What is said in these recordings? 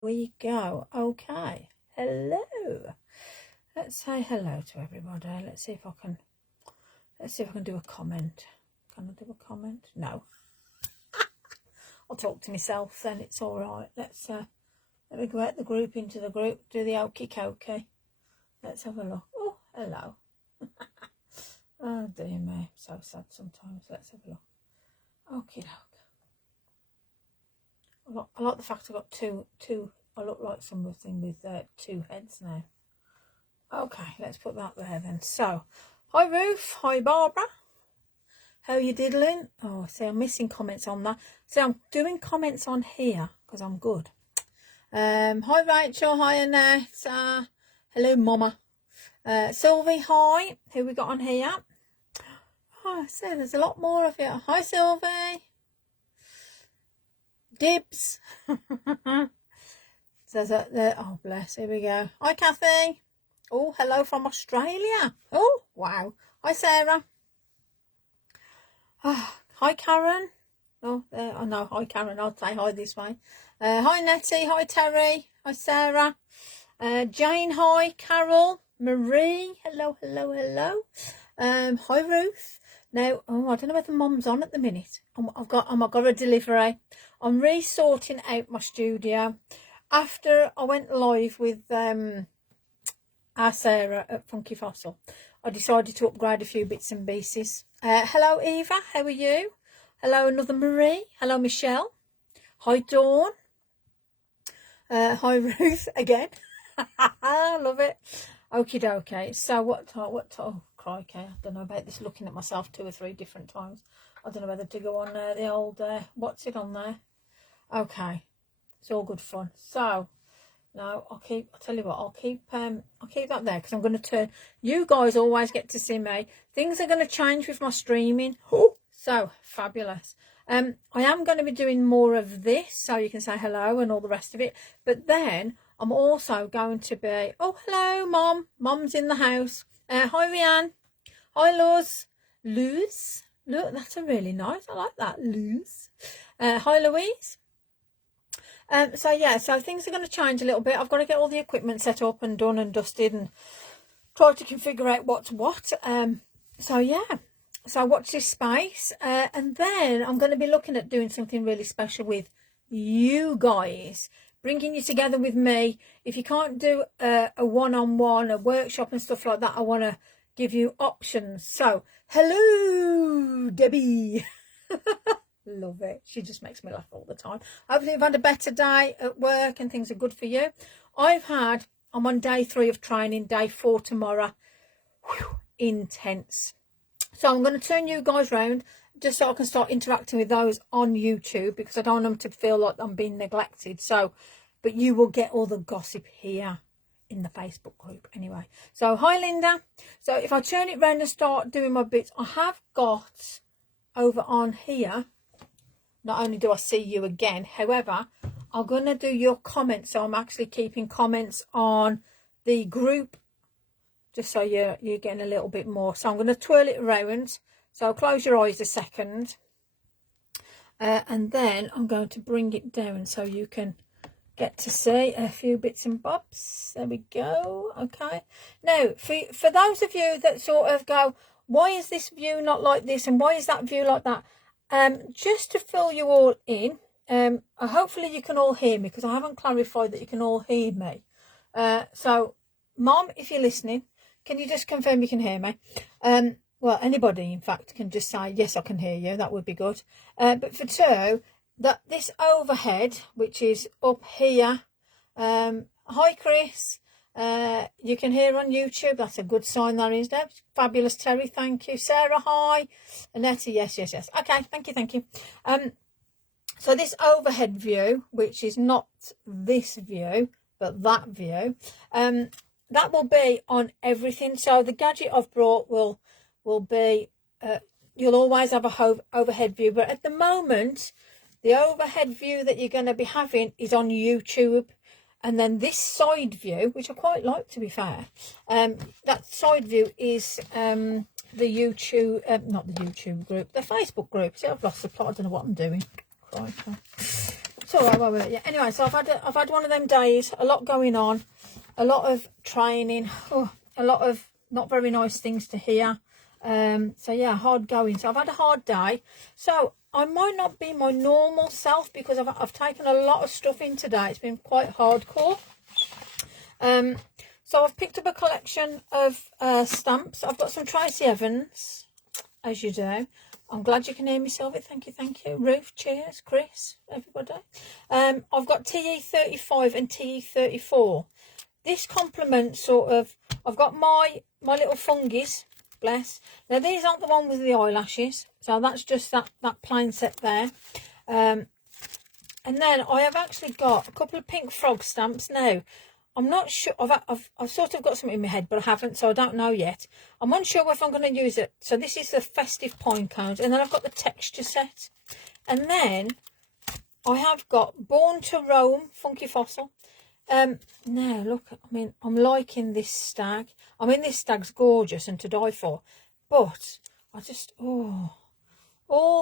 we go. Okay. Hello. Let's say hello to everybody. Let's see if I can do a comment. Can I do a comment? No. I'll talk to myself then, it's alright. Let me go out the group into the group, do the okie cokey. Let's have a look. Oh, hello. Oh dear me, so sad sometimes. Let's have a look. Okie doke. I like the fact I've got two. I look like something with two heads now. Okay, let's put that there then. So, hi Ruth, hi Barbara. How are you diddling? Oh, see, I'm missing comments on that. See, I'm doing comments on here because I'm good. Hi Rachel, hi Annette. Hello Mama. Sylvie, hi. Who we got on here? Oh, see, there's a lot more of you. Hi Sylvie. Dibs. Says oh bless, here we go. Hi Kathy. Oh, hello from Australia. Oh, wow. Hi Sarah. Oh, hi Karen. Oh, no, hi Karen. I'll say hi this way. Hi Nettie. Hi Terry. Hi Sarah. Jane. Hi Carol. Marie. Hello. Hi Ruth. Now, I don't know whether Mum's on at the minute. I've got a delivery. I'm resorting out my studio. After I went live with our Sarah at Funky Fossil, I decided to upgrade a few bits and pieces. Hello Eva, how are you? Hello another Marie. Hello Michelle. Hi Dawn. Hi Ruth again. Love it. Okie dokie. So what oh crikey, I don't know about this, looking at myself 2 or 3 different times. I don't know whether to go on the old what's it on there. Okay, it's all good fun. So no, I'll tell you what, I'll keep that there because I'm going to turn. You guys always get to see me. Things are going to change with my streaming. So fabulous. I am going to be doing more of this, so you can say hello and all the rest of it. But then I'm also going to be. Oh, hello, Mom. Mom's in the house. Hi, Rianne. Hi, Luz. Luz. Look, that's a really nice. I like that, Luz. Hi, Louise. So yeah, so things are going to change a little bit. I've got to get all the equipment set up and done and dusted and try to configure out what's what. So yeah, so watch this space. And then I'm going to be looking at doing something really special with you guys, bringing you together with me. If you can't do a one-on-one, a workshop and stuff like that, I want to give you options. So hello, Debbie. Love it. She just makes me laugh all the time. Hopefully you've had a better day at work and things are good for you. I'm on day 3 of training, day 4 tomorrow. Whew, intense. So I'm going to turn you guys round just so I can start interacting with those on YouTube, because I don't want them to feel like I'm being neglected. So, but you will get all the gossip here in the Facebook group anyway. So hi Linda. So if I turn it round and start doing my bits, I have got over on here. Not only do I see you again, however, I'm going to do your comments. So I'm actually keeping comments on the group, just so you're getting a little bit more. So I'm going to twirl it around. So close your eyes a second. And then I'm going to bring it down so you can get to see a few bits and bobs. There we go. Okay. Now, for those of you that sort of go, why is this view not like this? And why is that view like that? Just to fill you all in, hopefully you can all hear me, because I haven't clarified that you can all hear me. So, Mom, if you're listening, can you just confirm you can hear me? Well, anybody, in fact, can just say, yes, I can hear you. That would be good. But for 2, that this overhead, which is up here, hi, Chris. You can hear on YouTube. That's a good sign, that is. There. Fabulous, Terry. Thank you. Sarah, hi. Annette, yes. Okay, thank you. So this overhead view, which is not this view, but that view, that will be on everything. So the gadget I've brought will be, you'll always have a overhead view. But at the moment, the overhead view that you're going to be having is on YouTube. And then this side view, which I quite like, to be fair, that side view is the YouTube, not the YouTube group, the Facebook group. See, I've lost the plot. I don't know what I'm doing. Crikey. So yeah. Anyway, so I've had one of them days, a lot going on, a lot of training, a lot of not very nice things to hear. So yeah, hard going. So I've had a hard day. So I might not be my normal self because I've taken a lot of stuff in today. It's been quite hardcore. So I've picked up a collection of stamps. I've got some Tracy Evans, as you do. I'm glad you can hear me, Sylvie. Thank you. Ruth, cheers. Chris, everybody. I've got TE35 and TE34. This complements sort of, I've got my little fungies, bless. Now, these aren't the one with the eyelashes. So that's just that plain set there. And then I have actually got a couple of pink frog stamps now. I'm not sure, I've sort of got something in my head, but I haven't, so I don't know yet. I'm unsure whether I'm going to use it. So this is the festive pine cones, and then I've got the texture set. And then I have got Born to Roam, Funky Fossil. Now, look, I mean, I'm liking this stag. I mean, this stag's gorgeous and to die for. But I just, all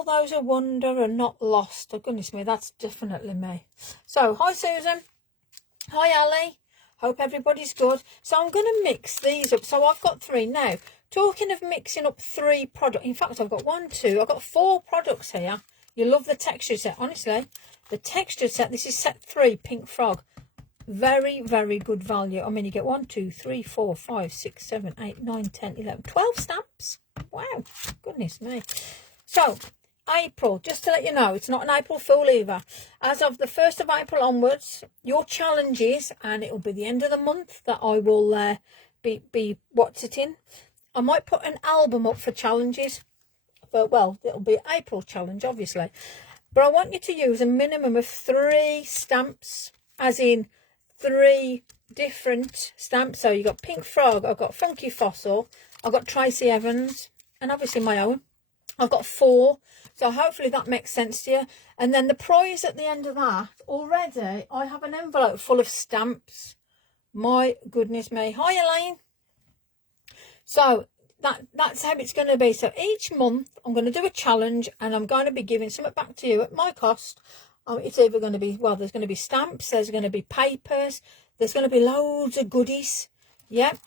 those a wonder are not lost. Oh, goodness me, that's definitely me. So, hi, Susan. Hi, Ali. Hope everybody's good. So I'm going to mix these up. So I've got 3 now. Talking of mixing up 3 products. In fact, I've got 1, 2. I've got 4 products here. You love the texture set. Honestly, the texture set. This is set 3, Pink Frog. Very, very good value. I mean, you get 1, 2, 3, 4, 5, 6, 7, 8, 9, 10, 11, 12 stamps. Wow. Goodness me. So, April, just to let you know, it's not an April Fool either. As of the 1st of April onwards, your challenges, and it'll be the end of the month that I will be what's it in. I might put an album up for challenges, but well, it'll be April challenge, obviously. But I want you to use a minimum of 3 stamps, as in 3 different stamps. So you got Pink Frog, I've got Funky Fossil, I've got Tracy Evans, and obviously my own. I've got 4, so hopefully that makes sense to you. And then the prize at the end of that, already I have an envelope full of stamps. My goodness me. Hi, Elaine. So that's how it's going to be. So each month I'm going to do a challenge and I'm going to be giving something back to you at my cost. It's either going to be, well, there's going to be stamps, there's going to be papers, there's going to be loads of goodies. Yep.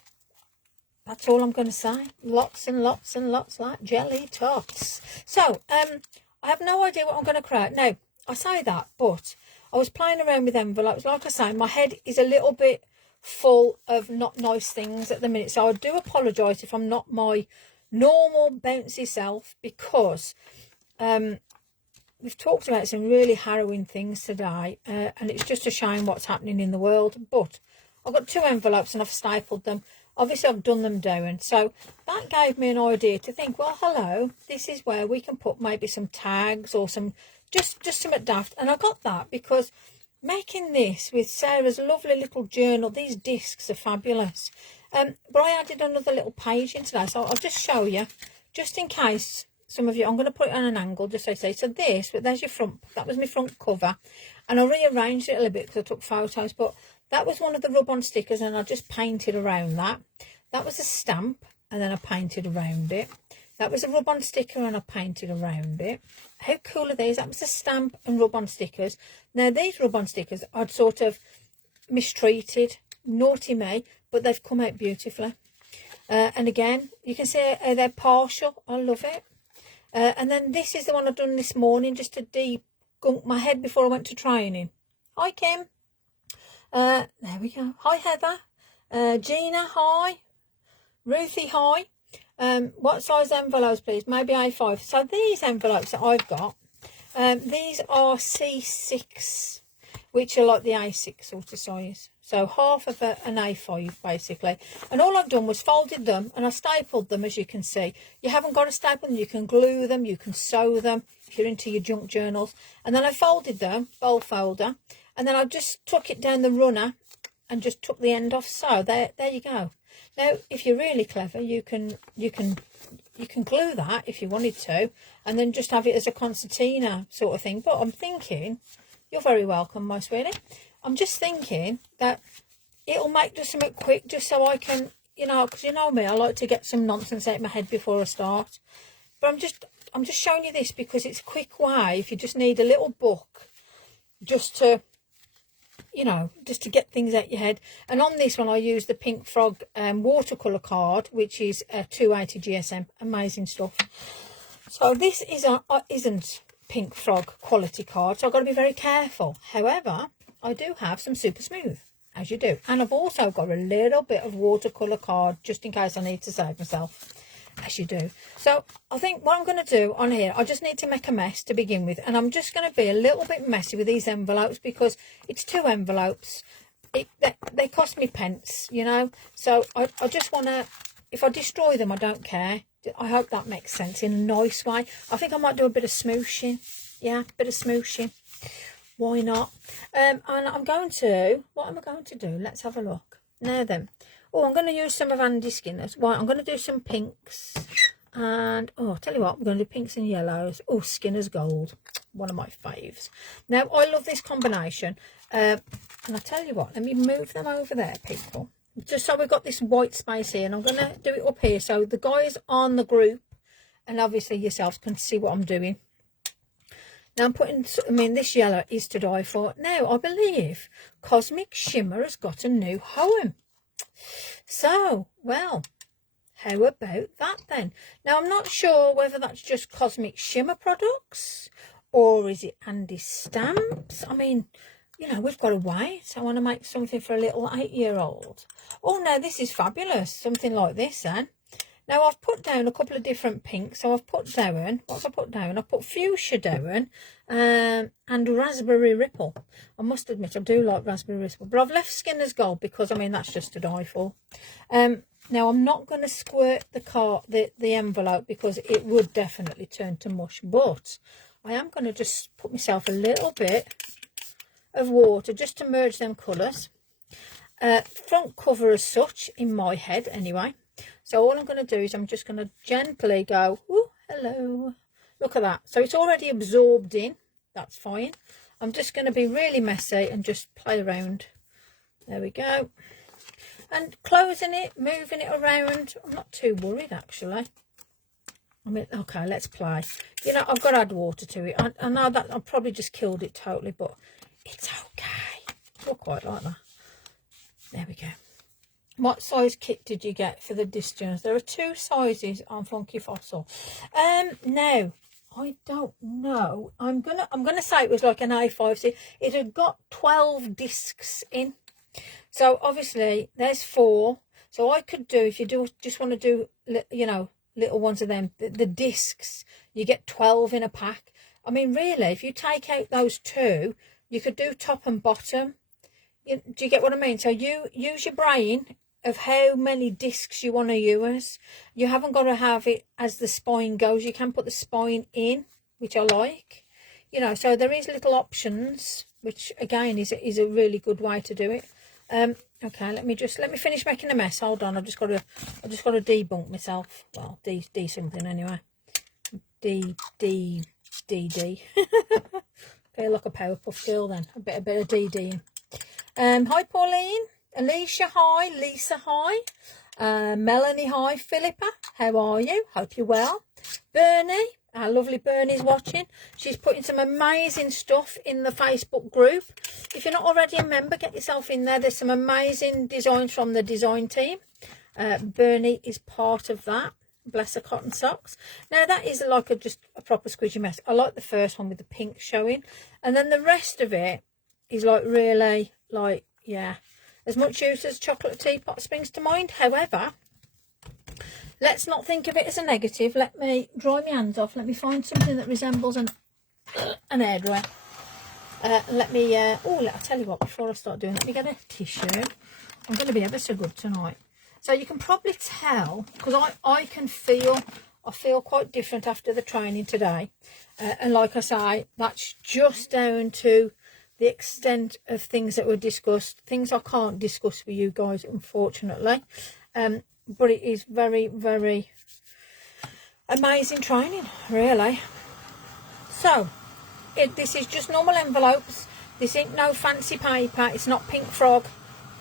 That's all I'm going to say. Lots and lots and lots, like jelly tots. So, I have no idea what I'm going to create. Now, I say that, but I was playing around with envelopes. Like I say, my head is a little bit full of not nice things at the minute. So I do apologise if I'm not my normal bouncy self, because we've talked about some really harrowing things today. And it's just a shame what's happening in the world. But I've got 2 envelopes and I've stapled them. Obviously, I've done them down. So that gave me an idea to think, well, hello, this is where we can put maybe some tags or some, just something daft. And I got that because making this with Sarah's lovely little journal, these discs are fabulous. But I added another little page in today. So I'll just show you, just in case some of you, I'm going to put it on an angle, just so you see. So this, but there's your front, that was my front cover. And I rearranged it a little bit because I took photos, but that was one of the rub-on stickers and I just painted around that. That was a stamp and then I painted around it. That was a rub-on sticker and I painted around it. How cool are these? That was a stamp and rub-on stickers. Now, these rub-on stickers I'd sort of mistreated. Naughty me, but they've come out beautifully. And again, you can see they're partial. I love it. And then this is the one I've done this morning just to degunk my head before I went to training. Hi, Kim. There we go. Hi, Heather. Gina, hi. Ruthie, hi. What size envelopes, please? Maybe A5. So these envelopes that I've got, these are C6, which are like the A6 sort of size. So half of an A5, basically. And all I've done was folded them and I stapled them, as you can see. You haven't got to staple them. You can glue them. You can sew them if you're into your junk journals. And then I folded them, bowl folder. And then I just took it down the runner and just took the end off. So there you go. Now, if you're really clever, you can glue that if you wanted to, and then just have it as a concertina sort of thing. But I'm thinking, you're very welcome, my sweetie. I'm just thinking that it'll make just something quick, just so I can, you know, because you know me, I like to get some nonsense out of my head before I start. But I'm just showing you this because it's a quick way if you just need a little book. just to, you know, just to get things out your head. And on this one I use the Pink Frog watercolour card, which is a 280 GSM. Amazing stuff. So this isn't Pink Frog quality card, so I've got to be very careful. However, I do have some Super Smooth, as you do, and I've also got a little bit of watercolour card just in case I need to save myself, as you do. So I think what I'm going to do on here, I just need to make a mess to begin with, and I'm just going to be a little bit messy with these envelopes because it's 2 envelopes. They cost me pence, you know, so I just want to, if I destroy them, I don't care. I hope that makes sense in a nice way. I think I might do a bit of smooshing. Yeah, a bit of smooshing. Why not? And I'm going to, what am I going to do? Let's have a look. Now then. Oh, I'm going to use some of Andy Skinner's. Right, I'm going to do some pinks. And, oh, I'll tell you what, I'm going to do pinks and yellows. Oh, Skinner's Gold. One of my faves. Now, I love this combination. And I'll tell you what, let me move them over there, people. Just so we've got this white space here. And I'm going to do it up here. So the guys on the group, and obviously yourselves, can see what I'm doing. Now I'm putting, I mean, this yellow is to die for. Now, I believe Cosmic Shimmer has got a new home. So, well, how about that then? Now, I'm not sure whether that's just Cosmic Shimmer products or is it Andy Stamps. I mean, you know, we've got to wait. I want to make something for a little 8-year-old. Oh, no, this is fabulous. Something like this then. Now, I've put down a couple of different pinks. So I've put down, what's I put down? I put Fuchsia down and Raspberry Ripple. I must admit, I do like Raspberry Ripple. But I've left Skinner's Gold because, I mean, that's just to die for. Now, I'm not going to squirt the envelope because it would definitely turn to mush. But I am going to just put myself a little bit of water just to merge them colours. Front cover as such, in my head anyway. So all I'm going to do is I'm just going to gently go, oh, hello. Look at that. So it's already absorbed in. That's fine. I'm just going to be really messy and just play around. There we go. And closing it, moving it around. I'm not too worried, actually. I mean, okay, let's play. You know, I've got to add water to it. I know that I've probably just killed it totally, but it's okay. I quite like that. There we go. What size kit did you get for the distance? There are 2 sizes on Funky Fossil. Now, I don't know. I'm gonna say it was like an A5. So it had got 12 discs in. So obviously there's 4. So I could do, if you do just want to do, you know, little ones of them, the discs, you get 12 in a pack. I mean, really, if you take out those 2, you could do top and bottom. Do you get what I mean? So you use your brain of how many discs you want to use. You haven't got to have it as the spine goes. You can put the spine in, which I like. You know, so there is little options, which again is a really good way to do it. Okay, let me finish making a mess. Hold on, I've just got to debunk myself. Well, D something anyway. D. Feel like a Powerpuff Girl then. A bit of DD. Hi Pauline, Alicia hi, Lisa hi, Melanie hi, Philippa, how are you? Hope you're well. Bernie, our lovely Bernie's watching. She's putting some amazing stuff in the Facebook group. If you're not already a member, get yourself in there. There's some amazing designs from the design team. Bernie is part of that. Bless her cotton socks. Now that is like just a proper squidgy mess. I like the first one with the pink showing, and then the rest of it is like really like, yeah, as much use as chocolate teapot springs to mind. However, let's not think of it as a negative. Let me dry my hands off. Let me find something that resembles an hairdryer. I'll tell you what, before I start doing, let me get a tissue. I'm going to be ever so good tonight. So you can probably tell, because I feel quite different after the training today. And like I say, that's just down to the extent of things that were discussed. Things I can't discuss with you guys, unfortunately. But it is very, very amazing training, really. So, this is just normal envelopes. This ain't no fancy paper. It's not Pink Frog.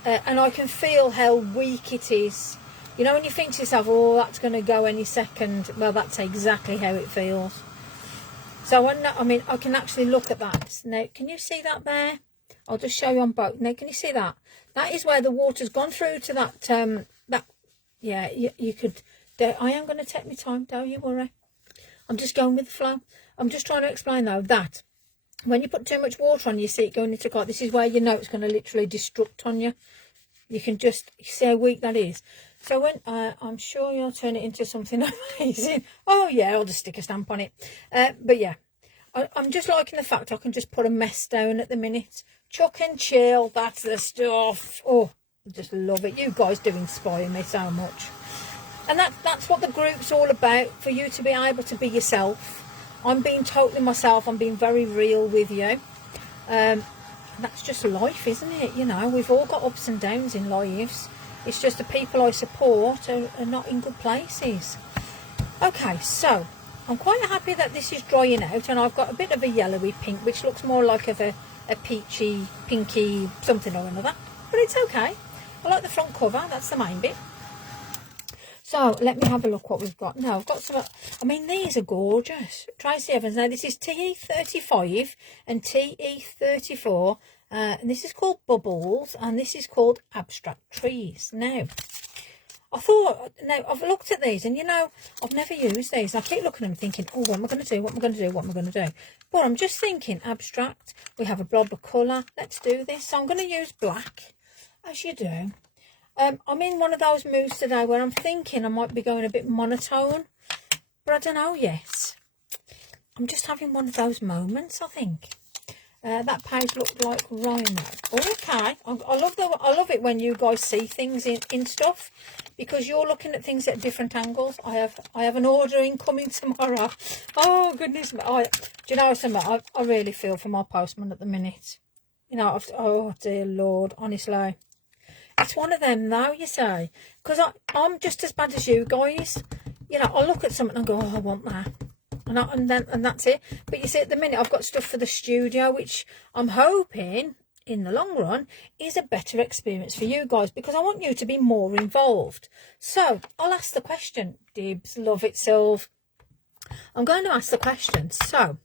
And I can feel how weak it is. You know, when you think to yourself, oh, that's going to go any second. Well, that's exactly how it feels. So I mean, I can actually look at that. Now, can you see that there? I'll just show you on both. Now, can you see that? That is where the water's gone through to that, yeah, you could, I am going to take my time, don't you worry. I'm just going with the flow. I'm just trying to explain, though, that when you put too much water on, you see it going into card. This is where you know it's going to literally destruct on you. You can just see how weak that is. So when I'm sure you'll turn it into something amazing. Oh yeah, I'll just stick a stamp on it. But yeah, I'm just liking the fact I can just put a mess down at the minute. Chuck and chill, that's the stuff. Oh, I just love it. You guys do inspire me so much. And that's what the group's all about, for you to be able to be yourself. I'm being totally myself. I'm being very real with you. That's just life, isn't it? You know, we've all got ups and downs in lives. It's just the people I support are not in good places. Okay, so I'm quite happy that this is drying out, and I've got a bit of a yellowy pink, which looks more like a peachy, pinky something or another. But it's okay. I like the front cover. That's the main bit. So let me have a look what we've got. Now I've got some, I mean, these are gorgeous. Tracy Evans. Now this is TE35 and TE34. And this is called Bubbles, and this is called Abstract Trees. Now, I thought, now I've looked at these, and you know, I've never used these. I keep looking at them thinking, oh, what am I going to do? What am I going to do? What am I going to do? But I'm just thinking, abstract. We have a blob of colour. Let's do this. So I'm going to use black, as you do. I'm in one of those moods today where I'm thinking I might be going a bit monotone, but I don't know yet. I'm just having one of those moments, I think. That page looked like Rhino. Okay, I love it when you guys see things in stuff, because you're looking at things at different angles. I have an order incoming tomorrow. Oh goodness me! Do you know something? I really feel for my postman at the minute. You know, oh dear Lord, honestly. It's one of them now, you say, because I'm just as bad as you guys. You know, I look at something and go, oh, I want that, and that's it. But you see, at the minute, I've got stuff for the studio, which I'm hoping in the long run is a better experience for you guys, because I want you to be more involved. So I'll ask the question. Dibs, love it, Sylv. I'm going to ask the question. So,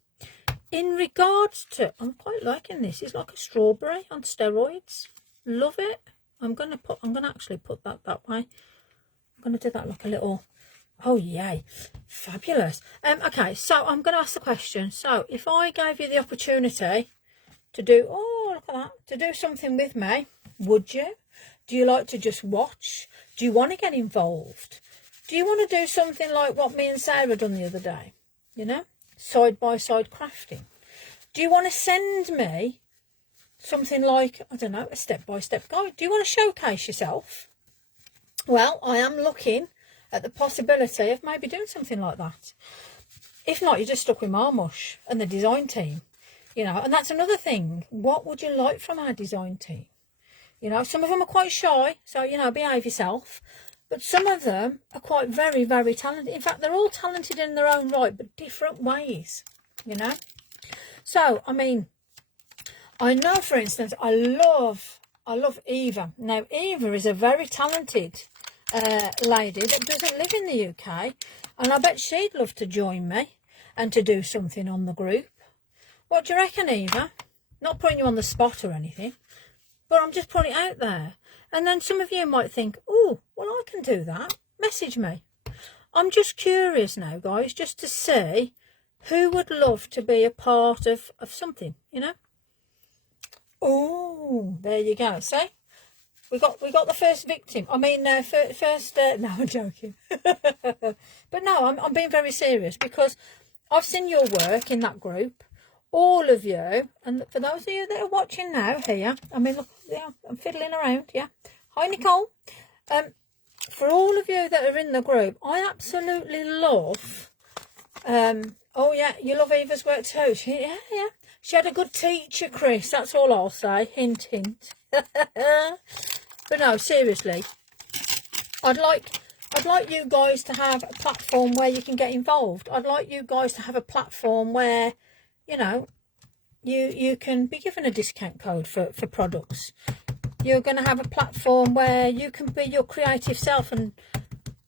in regards to, I'm quite liking this. It's like a strawberry on steroids. Love it. I'm going to actually put that way. I'm going to do that like a little, oh yay, fabulous. Okay, so I'm going to ask the question. So if I gave you the opportunity to do, oh look at that, to do something with me, would you? Do you like to just watch? Do you want to get involved? Do you want to do something like what me and Sarah done the other day? You know, side by side crafting. Do you want to send me something like, I don't know, a step-by-step guide? Do you want to showcase yourself? Well, I am looking at the possibility of maybe doing something like that. If not, you're just stuck with Marmush and the design team. You know, and that's another thing. What would you like from our design team? You know, some of them are quite shy, so, you know, behave yourself. But some of them are quite very, very talented. In fact, they're all talented in their own right, but different ways, you know. So, I mean, I know, for instance, I love Eva. Now, Eva is a very talented lady that doesn't live in the UK, and I bet she'd love to join me and to do something on the group. What do you reckon, Eva? Not putting you on the spot or anything, but I'm just putting it out there. And then some of you might think, oh, well, I can do that. Message me. I'm just curious now, guys, just to see who would love to be a part of something, you know. Oh, there you go. See, we got the first victim. I mean, first. No, I'm joking. But no, I'm being very serious, because I've seen your work in that group. All of you, and for those of you that are watching now here, I mean, look, yeah, I'm fiddling around. Yeah, hi Nicole. For all of you that are in the group, I absolutely love. Oh yeah, you love Eva's work too. Yeah. She had a good teacher, Chris. That's all I'll say. Hint, hint. But no, seriously, I'd like you guys to have a platform where you can get involved. I'd like you guys to have a platform where, you know, you can be given a discount code for products. You're going to have a platform where you can be your creative self and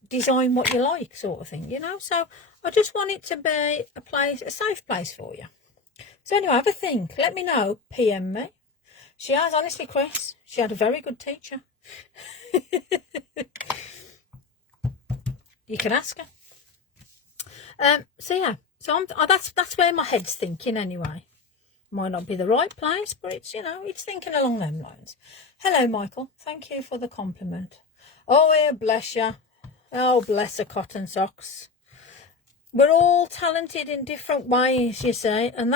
design what you like, sort of thing, you know. So I just want it to be a safe place for you. So anyway, have a think. Let me know. PM me. She has, honestly, Chris. She had a very good teacher. You can ask her. So yeah. So that's where my head's thinking anyway. Might not be the right place, but it's, you know, it's thinking along them lines. Hello, Michael. Thank you for the compliment. Oh, yeah, bless you. Oh, bless her cotton socks. We're all talented in different ways, you see, and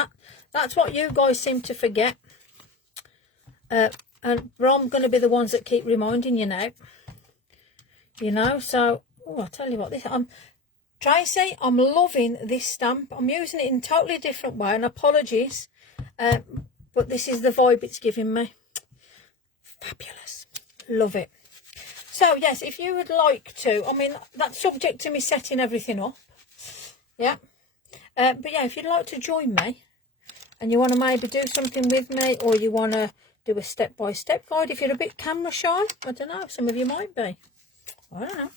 that's what you guys seem to forget. And I'm going to be the ones that keep reminding you now. You know, so I'll tell you what, Tracy, I'm loving this stamp. I'm using it in a totally different way, and apologies, but this is the vibe it's giving me. Fabulous. Love it. So, yes, if you would like to, I mean, that's subject to me setting everything up. Yeah. But, yeah, if you'd like to join me and you want to maybe do something with me, or you want to do a step-by-step guide, if you're a bit camera shy, I don't know, some of you might be. I don't know.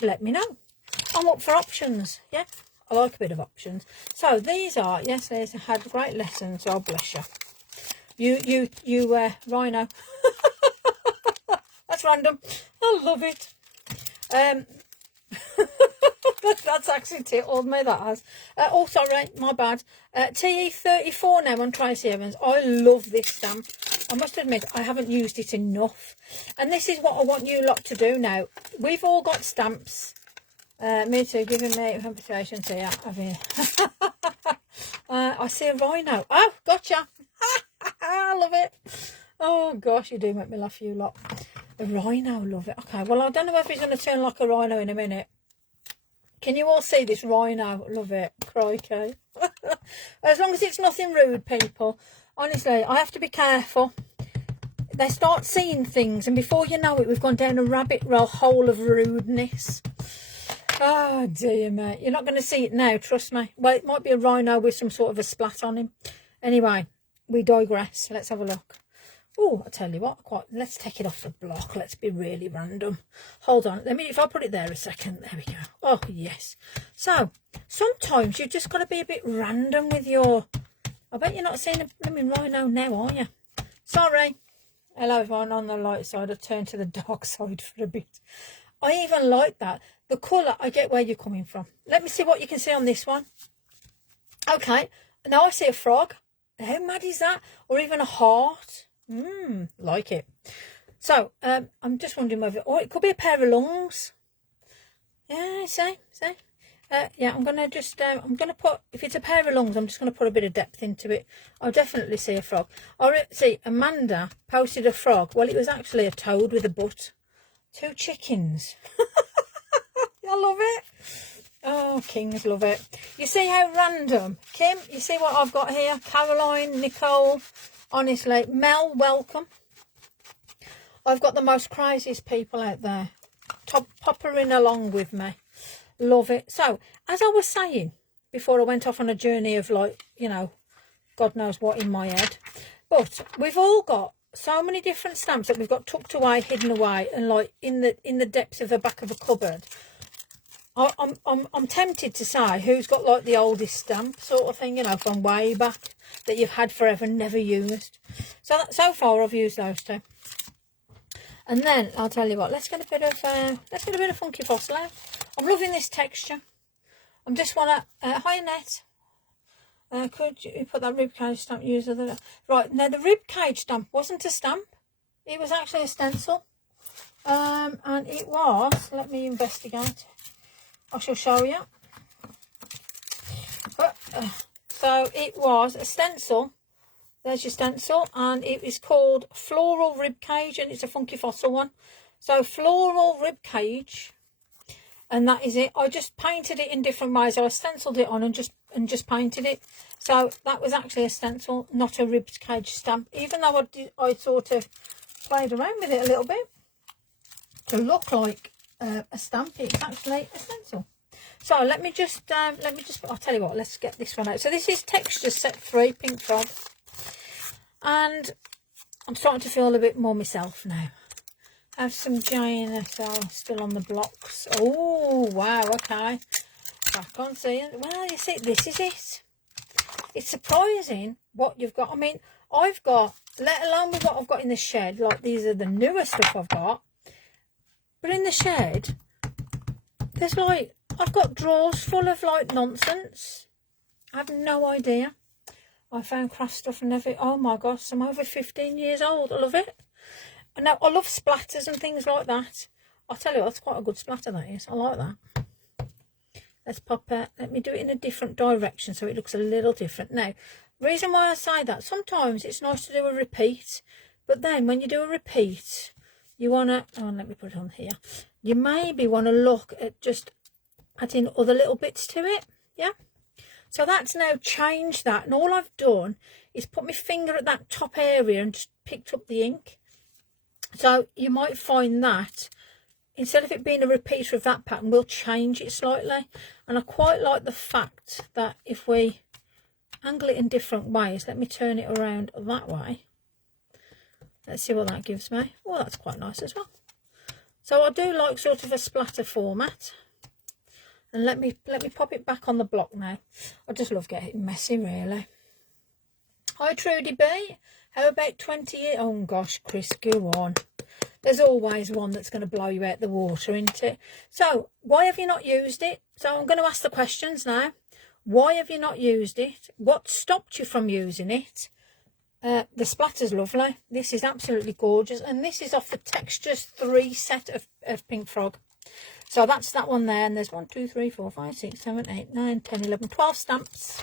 Let me know. I'm up for options. Yeah, I like a bit of options. So, these are, yes, these had great lessons. Oh, bless you. You, Rhino. That's random. I love it. That's actually tickled me, that has. Oh, sorry, my bad. TE34 now on Tracy Evans. I love this stamp. I must admit, I haven't used it enough. And this is what I want you lot to do now. We've all got stamps. Me too, giving me computations here. I see a rhino. Oh, gotcha. I love it. Oh, gosh, you do make me laugh, you lot. A rhino, love it. Okay, well, I don't know if he's going to turn like a rhino in a minute. Can you all see this rhino? Love it. Crikey. As long as it's nothing rude, people. Honestly, I have to be careful. They start seeing things, and before you know it, we've gone down a rabbit hole of rudeness. Oh, dear, mate. You're not going to see it now, trust me. Well, it might be a rhino with some sort of a splat on him. Anyway, we digress. Let's have a look. Oh, I tell you what, let's take it off the block. Let's be really random. Hold on. If I put it there a second. There we go. Oh, yes. So, sometimes you've just got to be a bit random with your... I bet you're not seeing a blooming rhino now, are you? Sorry. Hello, everyone. On the light side, I turned to the dark side for a bit. I even like that. The colour, I get where you're coming from. Let me see what you can see on this one. Okay. Now I see a frog. How mad is that? Or even a heart. Like it. So, I'm just wondering whether... Oh, it could be a pair of lungs. Yeah, see? Yeah, I'm going to just... I'm going to put... If it's a pair of lungs, I'm just going to put a bit of depth into it. I'll definitely see a frog. See, Amanda posted a frog. Well, it was actually a toad with a butt. 2 chickens. I love it. Oh, kings love it. You see how random? Kim, you see what I've got here? Caroline, Nicole... Honestly, Mel, welcome. I've got the most craziest people out there. Poppering along with me. Love it. So, as I was saying, before I went off on a journey of, like, you know, God knows what in my head. But we've all got so many different stamps that we've got tucked away, hidden away, and, like, in the depths of the back of a cupboard. I'm tempted to say who's got, like, the oldest stamp sort of thing, you know, from way back that you've had forever, never used. So far I've used those 2. And then I'll tell you what, let's get a bit of funky fossil out. I'm loving this texture. I just want to hi Annette. Could you put that ribcage stamp user there? Right, now the ribcage stamp wasn't a stamp. It was actually a stencil. And it was, let me investigate. I shall show you. So it was a stencil. There's your stencil, and it is called Floral Ribcage, and it's a funky fossil one. So Floral Ribcage, and that is it. I just painted it in different ways. I stenciled it on and just painted it. So that was actually a stencil, not a ribcage stamp. Even though I sort of played around with it a little bit to look like a stamp, it's actually a stencil. So let me just I'll tell you what, let's get this one out. So this is texture set 3, Pink Frog, and I'm starting to feel a bit more myself now. Have some Jane still on the blocks. Oh wow, okay. I can't see it. Well, you see, this is it. It's surprising what you've got. I mean, I've got, let alone with what I've got in the shed, like these are the newer stuff I've got. But in the shed, there's like, I've got drawers full of like nonsense. I have no idea. I found craft stuff and everything. Oh my gosh, I'm over 15 years old. I love it. And now I love splatters and things like that. I'll tell you, that's quite a good splatter, that is. I like that. Let's pop it. Let me do it in a different direction so it looks a little different. Now, reason why I say that, sometimes it's nice to do a repeat, but then when you do a repeat, you want to, oh, let me put it on here. You maybe want to look at just adding other little bits to it. Yeah. So that's now changed that. And all I've done is put my finger at that top area and just picked up the ink. So you might find that instead of it being a repeater of that pattern, we'll change it slightly. And I quite like the fact that if we angle it in different ways, let me turn it around that way. Let's see what that gives me. Oh, that's quite nice as well. So I do like sort of a splatter format. And let me pop it back on the block now. I just love getting messy, really. Hi, Trudy B. How about 20 years? Oh, gosh, Chris, go on. There's always one that's going to blow you out the water, isn't it? So, why have you not used it? So, I'm going to ask the questions now. Why have you not used it? What stopped you from using it? The splatter's lovely. This is absolutely gorgeous. And this is off the Textures 3 set of Pink Frog. So that's that one there. And there's 1, 2, 3, 4, 5, 6, 7, 8, 9, 10, 11, 12 stamps.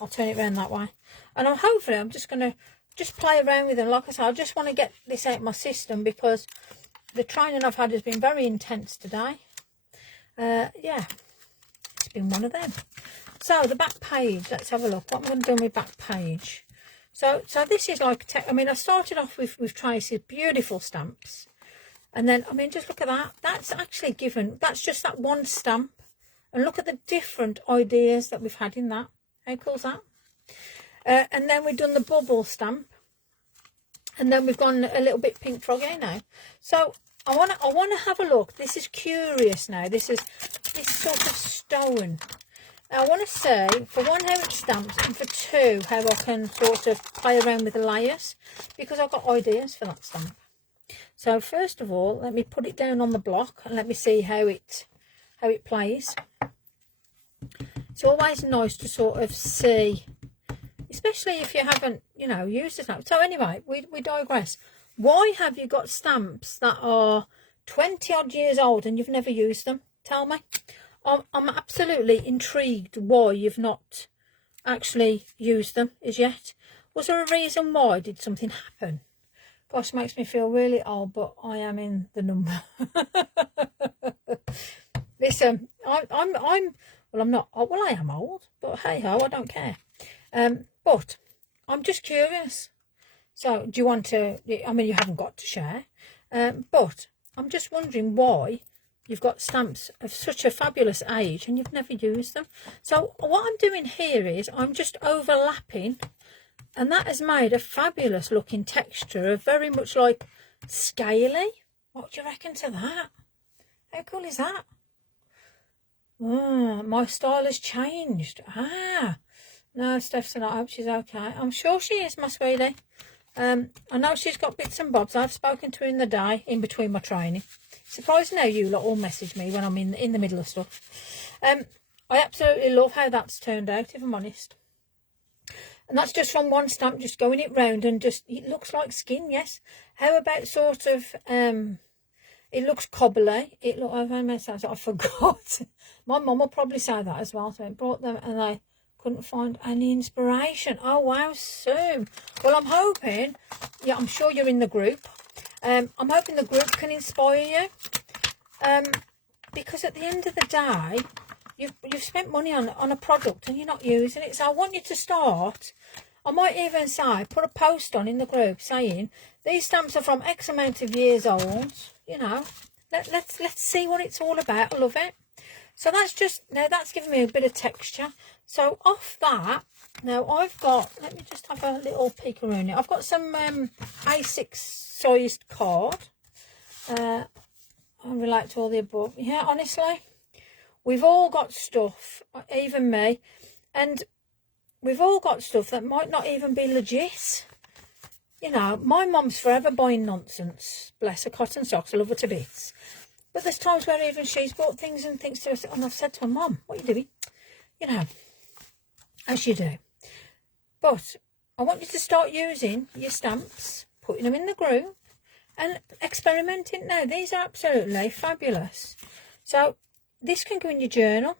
I'll turn it around that way. And hopefully I'm just going to just play around with them. Like I said, I just want to get this out of my system because the training I've had has been very intense today. Yeah, it's been one of them. So the back page, let's have a look. What I'm going to do on my back page. So this is like, I mean, I started off with Tracy's beautiful stamps. And then, I mean, just look at that. That's actually given, that's just that one stamp. And look at the different ideas that we've had in that. How cool is that? And then we've done the bubble stamp. And then we've gone a little bit Pink Froggy now. So I want to have a look. This is curious now. This is sort of stone. Now, I want to say, for one, how it stamps, and for two, how I can sort of play around with the layers, because I've got ideas for that stamp. So first of all, let me put it down on the block and let me see how it plays. It's always nice to sort of see, especially if you haven't, you know, used the stamp. So anyway, we digress. Why have you got stamps that are 20 odd years old and you've never used them? Tell me. I'm absolutely intrigued why you've not actually used them as yet. Was there a reason why? Did something happen? Gosh, makes me feel really old, but I am in the number. Listen, I'm well, I'm not, well, I am old, but hey ho, I don't care. But I'm just curious. So do you want to, I mean, you haven't got to share, but I'm just wondering why you've got stamps of such a fabulous age and you've never used them. So what I'm doing here is I'm just overlapping, and that has made a fabulous looking texture, very much like scaly. What do you reckon to that? How cool is that? Oh, my style has changed. No, Steph's not. I hope she's okay. I'm sure she is, my sweetie. I know she's got bits and bobs. I've spoken to her in the day, in between my training. Surprising how you lot all message me when I'm in the middle of stuff. I absolutely love how that's turned out, if I'm honest. And that's just from one stamp, just going it round, and just, it looks like skin, yes. How about sort of, it looks cobbly. It look, I forgot. My mum will probably say that as well. So I brought them and I couldn't find any inspiration. Oh, wow, Sue. Well, I'm hoping, yeah, I'm sure you're in the group. I'm hoping the group can inspire you. Because at the end of the day, you've spent money on a product and you're not using it. So I want you to start. I might even say, put a post on in the group saying, these stamps are from X amount of years old. You know, let's see what it's all about. I love it. So that's just, now that's giving me a bit of texture. So off that, now I've got, let me just have a little peek around it. I've got some A6 sized card. I relate to all the above. Yeah, honestly, we've all got stuff, even me, and we've all got stuff that might not even be legit. You know, my mum's forever buying nonsense. Bless her, cotton socks, I love her to bits. But there's times where even she's bought things and things to us, and I've said to her, Mum, what are you doing? You know, as you do. But I want you to start using your stamps, putting them in the group, and experimenting. Now, these are absolutely fabulous. So, this can go in your journal.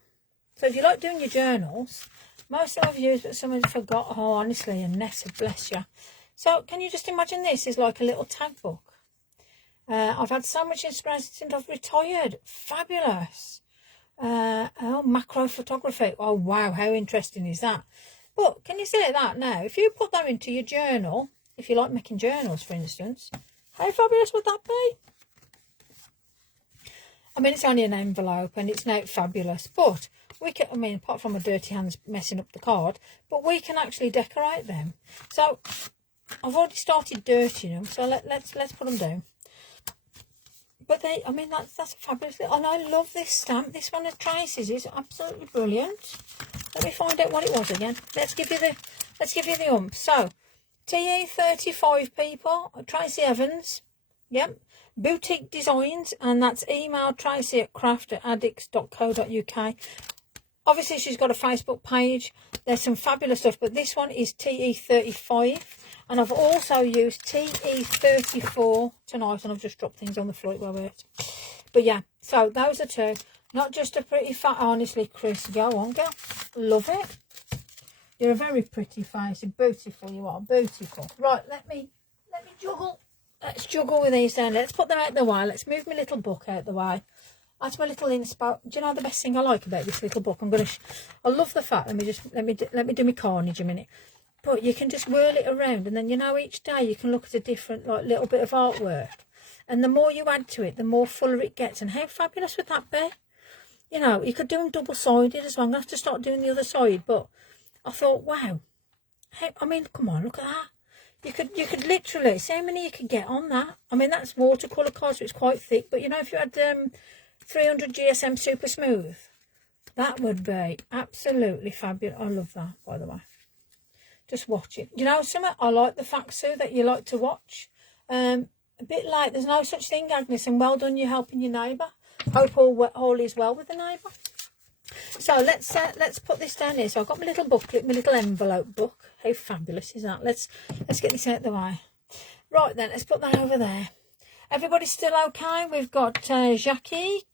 So, if you like doing your journals, most of them I've used, but some have forgot. Oh, honestly, and Nessa, bless you. So, can you just imagine this is like a little tag book? I've had so much inspiration since I've retired. Fabulous. Oh, macro photography. Oh, wow, how interesting is that? But can you say that now? If you put that into your journal, if you like making journals, for instance, how fabulous would that be? I mean, it's only an envelope and it's not fabulous, but we can, I mean, apart from my dirty hands messing up the card, but we can actually decorate them. So I've already started dirtying them, so let's put them down. But they, I mean, that's a fabulous, and I love this stamp. This one of Tracy's is absolutely brilliant. Let me find out what it was again. Let's give you the ump. So, TE35 people, Tracy Evans, yep, Boutique Designs, and that's email Tracy at craft@addicts.co.uk. Obviously, she's got a Facebook page. There's some fabulous stuff, but this one is TE35. And I've also used TE34 tonight, and I've just dropped things on the floor while we're at. But yeah, so those are two. Not just a pretty fat, honestly, Chris. Go on, girl. Love it. You're a very pretty face. Beautiful, you are. Beautiful. Right, let me juggle. Let's juggle with these down. Let's put them out the way. Let's move my little book out the way. That's my little inspo. Do you know the best thing I like about this little book? I love the fact. Let me do my carnage a minute. But you can just whirl it around, and then, you know, each day you can look at a different, like, little bit of artwork. And the more you add to it, the more fuller it gets. And how fabulous would that be? You know, you could do them double-sided as well. I'm going to have to start doing the other side. But I thought, wow. I mean, come on, look at that. You could literally, see how many you could get on that. I mean, that's watercolour cards, so it's quite thick. But, you know, if you had 300 GSM Super Smooth, that would be absolutely fabulous. I love that, by the way. Just watch it. You know something? I like the fact, Sue, that you like to watch. A bit like, there's no such thing, Agnes, and well done, you're helping your neighbour. Hope all is well with the neighbour. So let's put this down here. So I've got my little booklet, my little envelope book. How fabulous is that? Let's get this out the way. Right then, let's put that over there. Everybody's still okay? We've got Jackie,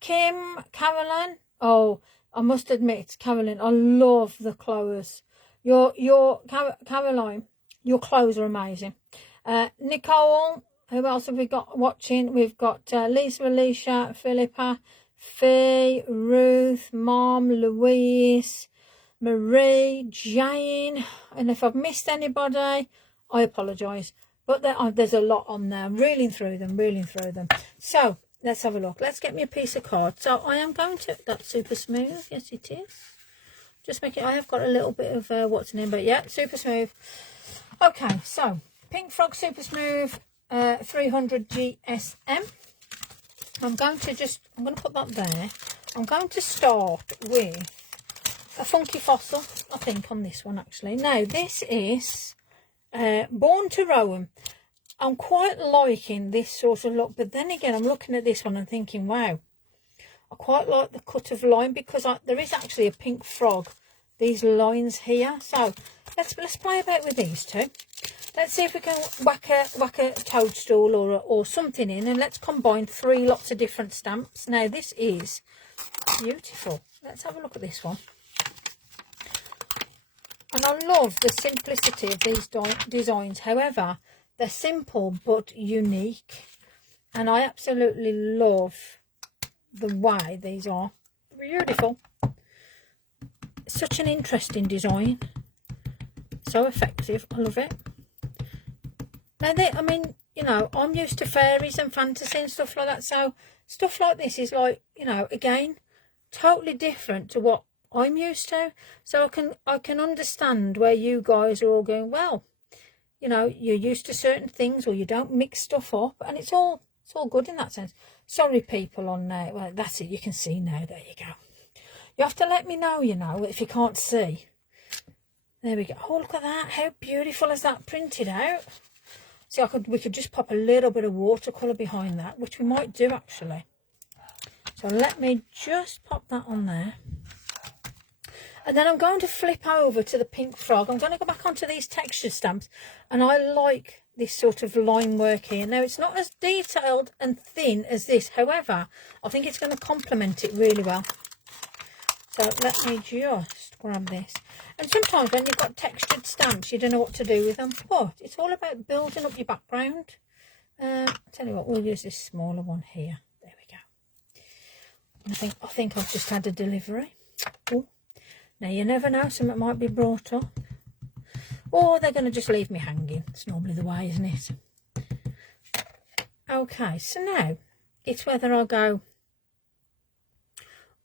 Kim, Carolyn. Oh, I must admit, Carolyn, I love the clothes. Caroline, your clothes are amazing. Nicole, who else have we got watching? We've got Lisa, Alicia, Philippa, Faye, Ruth, Mom, Louise, Marie, Jane. And if I've missed anybody, I apologise. But there's a lot on there. I'm reeling through them. So, let's have a look. Let's get me a piece of card. So, I am going to... That's super smooth. Yes, it is. Just make it, I have got a little bit of what's in, but yeah, super smooth. Okay, so Pink Frog Super Smooth 300 GSM. I'm going to put that there. I'm going to start with a funky fossil, I think, on this one actually. Now, this is Born to Roam. I'm quite liking this sort of look, but then again, I'm looking at this one and thinking, wow. I quite like the cut of line because there is actually a pink frog, these lines here. So let's play about with these two. Let's see if we can whack a toadstool or something in, and let's combine 3 lots of different stamps. Now this is beautiful. Let's have a look at this one. And I love the simplicity of these designs. However, they're simple but unique, and I absolutely love the way these are. Beautiful. Such an interesting design, so effective. I love it. Now I mean, you know, I'm used to fairies and fantasy and stuff like that, so stuff like this is like, you know, again, totally different to what I'm used to. So I can understand where you guys are all going, well, you know, you're used to certain things, or you don't mix stuff up, and it's all good in that sense. Sorry, people on there. Well, that's it. You can see now. There you go. You have to let me know, you know, if you can't see. There we go. Oh, look at that. How beautiful is that printed out? See, we could just pop a little bit of watercolour behind that, which we might do actually. So let me just pop that on there. And then I'm going to flip over to the pink frog. I'm going to go back onto these texture stamps. And I like this sort of line work here. Now, it's not as detailed and thin as this. However, I think it's going to complement it really well. So let me just grab this. And sometimes when you've got textured stamps, you don't know what to do with them. But it's all about building up your background. I'll tell you what, we'll use this smaller one here. There we go. I think I've just had a delivery. Ooh. Now, you never know, something might be brought up. Or they're going to just leave me hanging. It's normally the way, isn't it? Okay, so now it's whether I'll go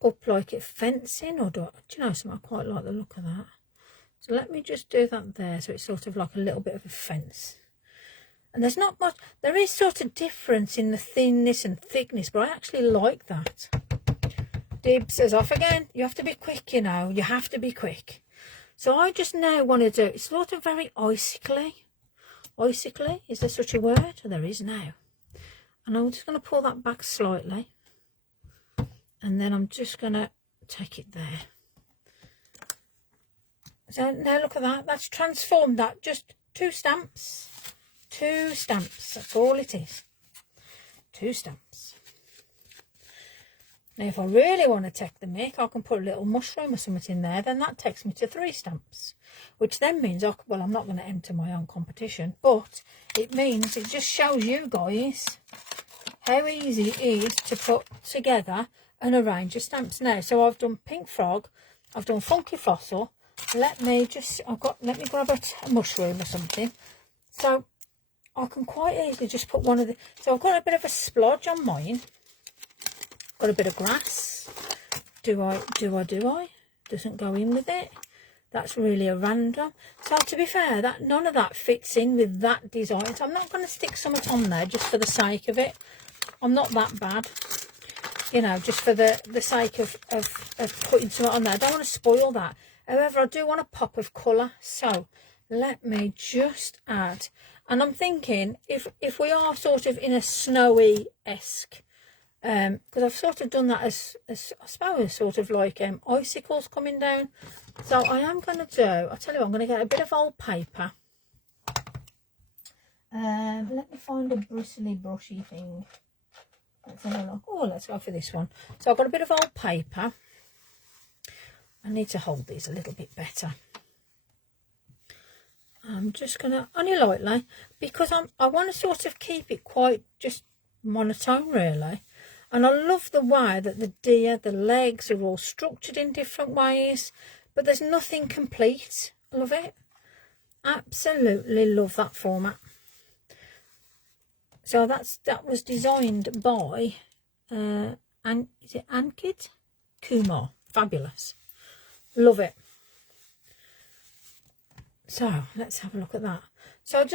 up like it's fencing, or do you know something? I quite like the look of that. So let me just do that there, so it's sort of like a little bit of a fence. And there's not much, there is sort of difference in the thinness and thickness, but I actually like that. Dibs is off again. You have to be quick, you know. You have to be quick. So I just now want to do, it's sort of very icically. Icically, is there such a word? There is now. And I'm just going to pull that back slightly. And then I'm just going to take it there. So now look at that. That's transformed that. Just 2 stamps. 2 stamps. That's all it is. 2 stamps. Now if I really want to take the mick, I can put a little mushroom or something in there. Then that takes me to 3 stamps. Which then means, well, I'm not going to enter my own competition. But it means, it just shows you guys how easy it is to put together and arrange your stamps. Now, so I've done pink frog, I've done funky fossil. Let me grab a mushroom or something. So I can quite easily just put one of the, so I've got a bit of a splodge on mine. Got a bit of grass. Do I? Doesn't go in with it. That's really a random. So to be fair, that none of that fits in with that design. So I'm not going to stick something on there just for the sake of it. I'm not that bad. You know, just for the sake of putting something on there. I don't want to spoil that. However, I do want a pop of colour. So let me just add. And I'm thinking, if we are sort of in a snowy-esque, because I've sort of done that as I suppose, sort of like icicles coming down. So I am going to do, I'll tell you what, I'm going to get a bit of old paper. Let me find a bristly, brushy thing. Let's have a look. Oh, let's go for this one. So I've got a bit of old paper. I need to hold these a little bit better. I'm just going to, only lightly, because I want to sort of keep it quite just monotone, really. And I love the way that the deer, the legs are all structured in different ways, but there's nothing complete. I love it. Absolutely love that format. So that was designed by is it Ankit Kumar? Fabulous. Love it. So let's have a look at that. So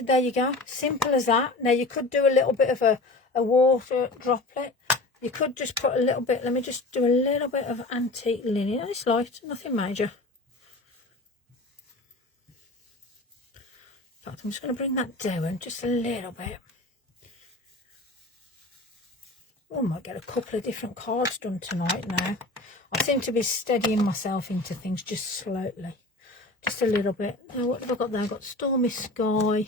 there you go. Simple as that. Now you could do a little bit of a water droplet. You could just put a little bit, let me just do a little bit of antique linen. It's light, nothing major. In fact, I'm just going to bring that down just a little bit. Oh, I might get a couple of different cards done tonight now. I seem to be steadying myself into things just slowly. Just a little bit. Now, what have I got there? I've got stormy sky.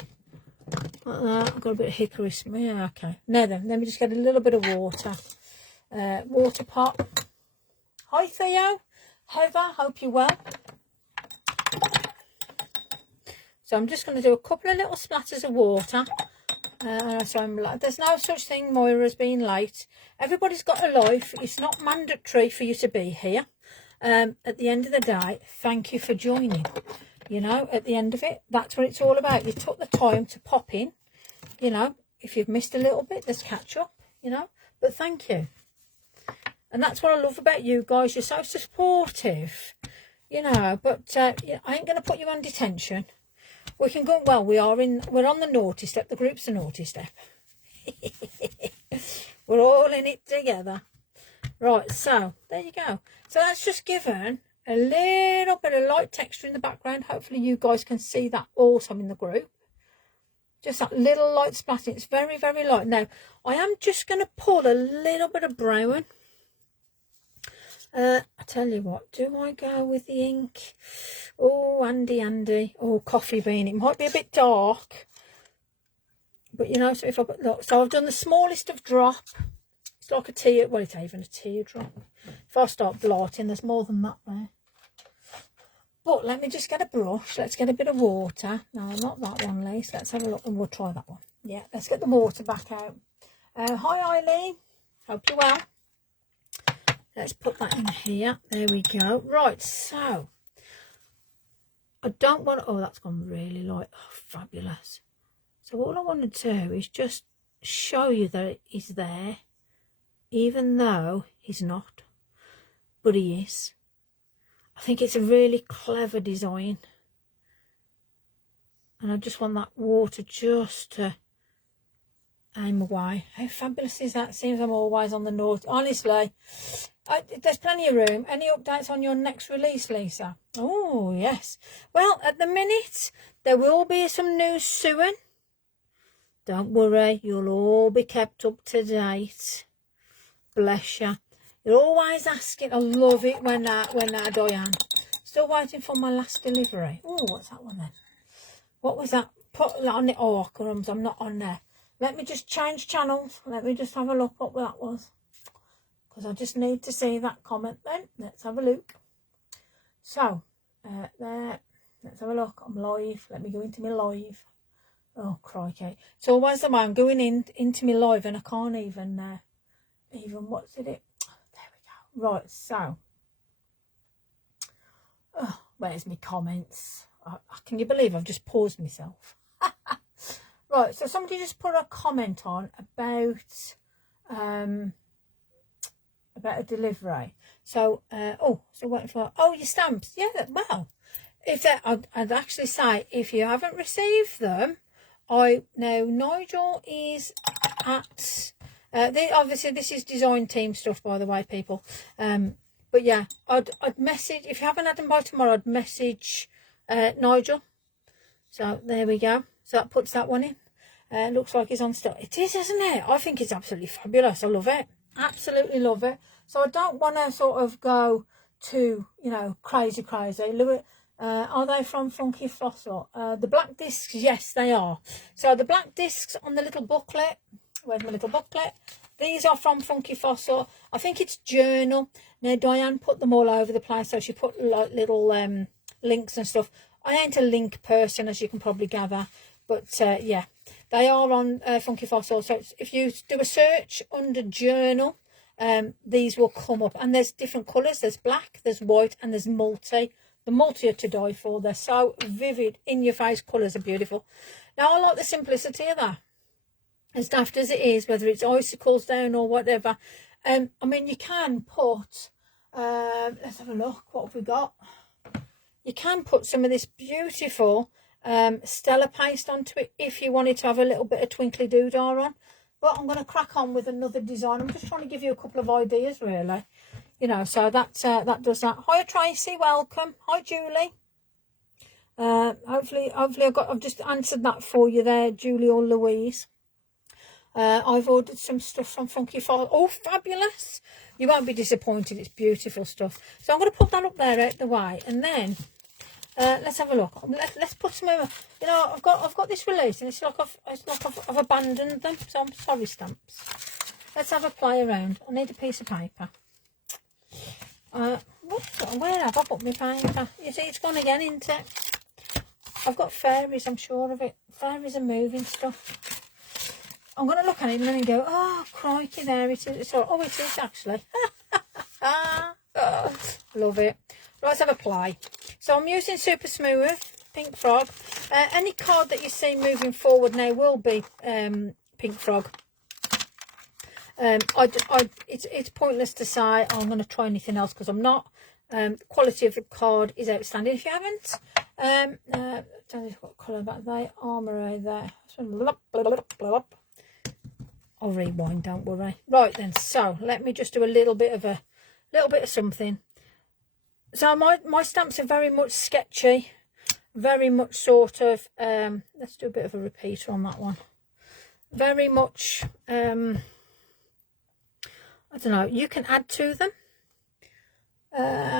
Like that. I've got a bit of hickory. Yeah, okay. Now then, let me just get a little bit of water. Water pot. Hi, Theo. Heather, hope you're well. So I'm just going to do a couple of little splatters of water. So there's no such thing, Moira, as being late. Everybody's got a life. It's not mandatory for you to be here. At the end of the day, thank you for joining. You know, at the end of it, that's what it's all about. You took the time to pop in. You know, if you've missed a little bit, there's catch up, you know. But thank you. And that's what I love about you guys. You're so supportive, you know. But I ain't going to put you on detention. We can go, well, we're on the naughty step. The group's the naughty step. We're all in it together. Right, so there you go. So that's just given a little bit of light texture in the background. Hopefully you guys can see that also in the group. Just that little light splatting. It's very, very light. Now, I am just going to pull a little bit of brown. I tell you what, do I go with the ink? Oh, Andy. Oh, coffee bean. It might be a bit dark. But, you know, so if I put, look, so I've done the smallest of drop. It's like a tear, well, it's even a teardrop. If I start blotting, there's more than that there. But let me just get a brush. Let's get a bit of water. No, not that one, Lise. Let's have a look and we'll try that one. Yeah, let's get the water back out. Hi, Eileen. Hope you're well. Let's put that in here. There we go. Right, so I don't want... Oh, that's gone really light. Oh, fabulous. So all I want to do is just show you that he's there, even though he's not. But he is. I think it's a really clever design. And I just want that water just to aim away. How fabulous is that? Seems I'm always on the north. Honestly, there's plenty of room. Any updates on your next release, Lisa? Oh, yes. Well, at the minute, there will be some news soon. Don't worry, you'll all be kept up to date. Bless you. You're always asking. I love it when Diane. Still waiting for my last delivery. Oh, what's that one then? What was that? Put that on it. Oh, crumbs, I'm not on there. Let me just change channels. Let me just have a look what that was. Because I just need to see that comment then. Let's have a look. So, there. Let's have a look. I'm live. Let me go into my live. Oh, crikey. It's always the way I'm going into my live and I can't even what's it? There we go. Right, so. Oh, where's my comments? Can you believe I've just paused myself? Right, so somebody just put a comment on about a delivery. So, so waiting for, your stamps. Yeah, well, if I'd actually say, if you haven't received them, now Nigel is at, obviously this is design team stuff, by the way, people. But yeah, I'd message, if you haven't had them by tomorrow, I'd message Nigel. So there we go. So that puts that one in. Looks like it's on stock. It is, isn't it? I think it's absolutely fabulous. I love it. Absolutely love it. So I don't want to sort of go too, crazy. Look at, are they from Funky Fossil? The black discs, yes, they are. So the black discs on the little booklet. Where's my little booklet? These are from Funky Fossil. I think it's journal. Now, Diane put them all over the place. So she put like little links and stuff. I ain't a link person, as you can probably gather. But, yeah, they are on Funky Fossil. So if you do a search under journal, these will come up. And there's different colours. There's black, there's white, and there's multi. The multi are to die for. They're so vivid, in-your-face colours are beautiful. Now, I like the simplicity of that. As daft as it is, whether it's icicles down or whatever. I mean, you can put, let's have a look, what have we got? You can put some of this beautiful Stella paste onto it if you wanted to have a little bit of twinkly doodah on. But I'm going to crack on with another design. I'm just trying to give you a couple of ideas, really. So that does that. Hi, Tracy, welcome. Hi, Julie. Hopefully I've just answered that for you there, Julie or Louise. I've ordered some stuff from Funky Fossil. Oh, fabulous. You won't be disappointed. It's beautiful stuff. So I'm going to put that up there out the way. And then, let's have a look. Let's put some over. I've got this release. And it's like I've abandoned them. So I'm sorry, stamps. Let's have a play around. I need a piece of paper. Where have I put my paper? You see, it's gone again, isn't it? I've got fairies, I'm sure of it. Fairies are moving stuff. I'm going to look at it and then go, oh, crikey, there it is. Oh, it is actually. Oh, love it. Let's have a play. So I'm using Super Smooth, Pink Frog. Any card that you see moving forward now will be Pink Frog. It's pointless to say I'm going to try anything else because I'm not. The quality of the card is outstanding. If you haven't, tell you what colour that they armoury there. I'll rewind, don't worry. Right then, so let me just do a little bit of something. So my stamps are very much sketchy, very much sort of, let's do a bit of a repeater on that one. Very much, I don't know, you can add to them.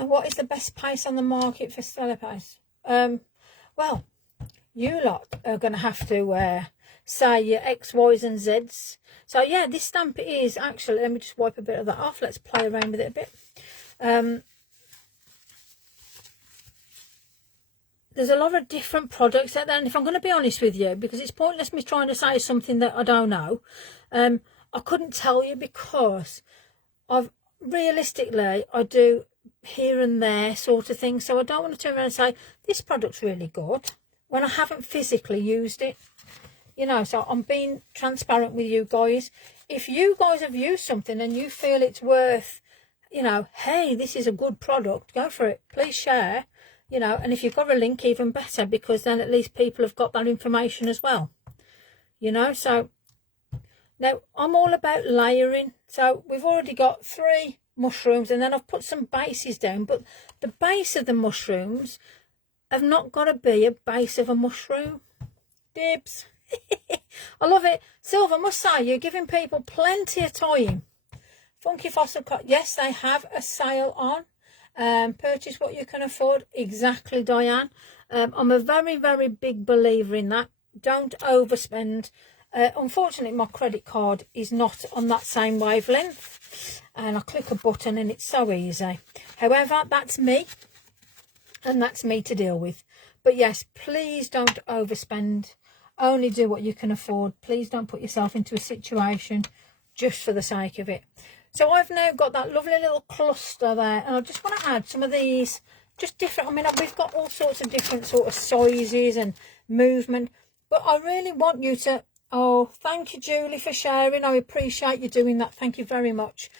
What is the best paste on the market for Stella paste? Well, you lot are going to have to say your X, Y's and Z's. So yeah, this stamp is actually, let me just wipe a bit of that off. Let's play around with it a bit. There's a lot of different products out there, and if I'm going to be honest with you, because it's pointless me trying to say something that I don't know, I couldn't tell you, because realistically I do here and there sort of thing, so I don't want to turn around and say this product's really good when I haven't physically used it, you know. So I'm being transparent with you guys. If you guys have used something and you feel it's worth, you know, hey, this is a good product, go for it, please share, you know. And if you've got a link, even better, because then at least people have got that information as well, you know. So now I'm all about layering. So we've already got 3 mushrooms, and then I've put some bases down, but the base of the mushrooms have not got to be a base of a mushroom. Dibs. I love it. Silver, I must say, you're giving people plenty of time. Funky Fossil Cut, yes, they have a sale on. Purchase what you can afford. Exactly, Diane. I'm a very, very big believer in that. Don't overspend. Unfortunately, my credit card is not on that same wavelength, and I click a button and it's so easy. However, that's me, and that's me to deal with. But yes, please don't overspend. Only do what you can afford. Please don't put yourself into a situation just for the sake of it. So I've now got that lovely little cluster there, and I just want to add some of these, just different. I mean, we've got all sorts of different sort of sizes and movement, but I really want you to, oh, thank you, Julie, for sharing. I appreciate you doing that. Thank you very much.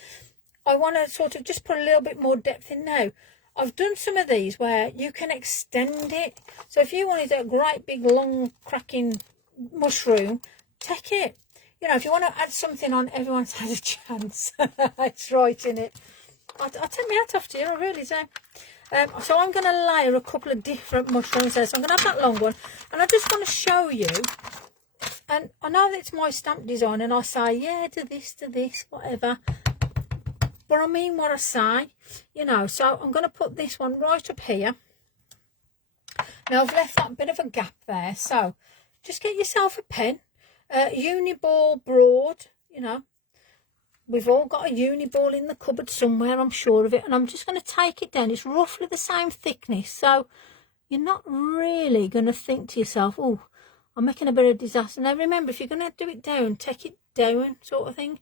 I want to sort of just put a little bit more depth in now. I've done some of these where you can extend it. So if you wanted a great big long cracking mushroom, take it. You know, if you want to add something on, everyone's had a chance. It's right in it. I take my hat off to you, I really do. So I'm going to layer a couple of different mushrooms there. So I'm going to have that long one, and I just want to show you. And I know that it's my stamp design, and I say, yeah, do this, whatever. But I mean what I say, you know. So I'm going to put this one right up here. Now I've left that bit of a gap there. So just get yourself a pen. Uniball broad, you know. We've all got a uniball in the cupboard somewhere, I'm sure of it. And I'm just going to take it down. It's roughly the same thickness. So you're not really going to think to yourself, oh, I'm making a bit of disaster. Now remember, if you're going to do it down, take it down sort of thing.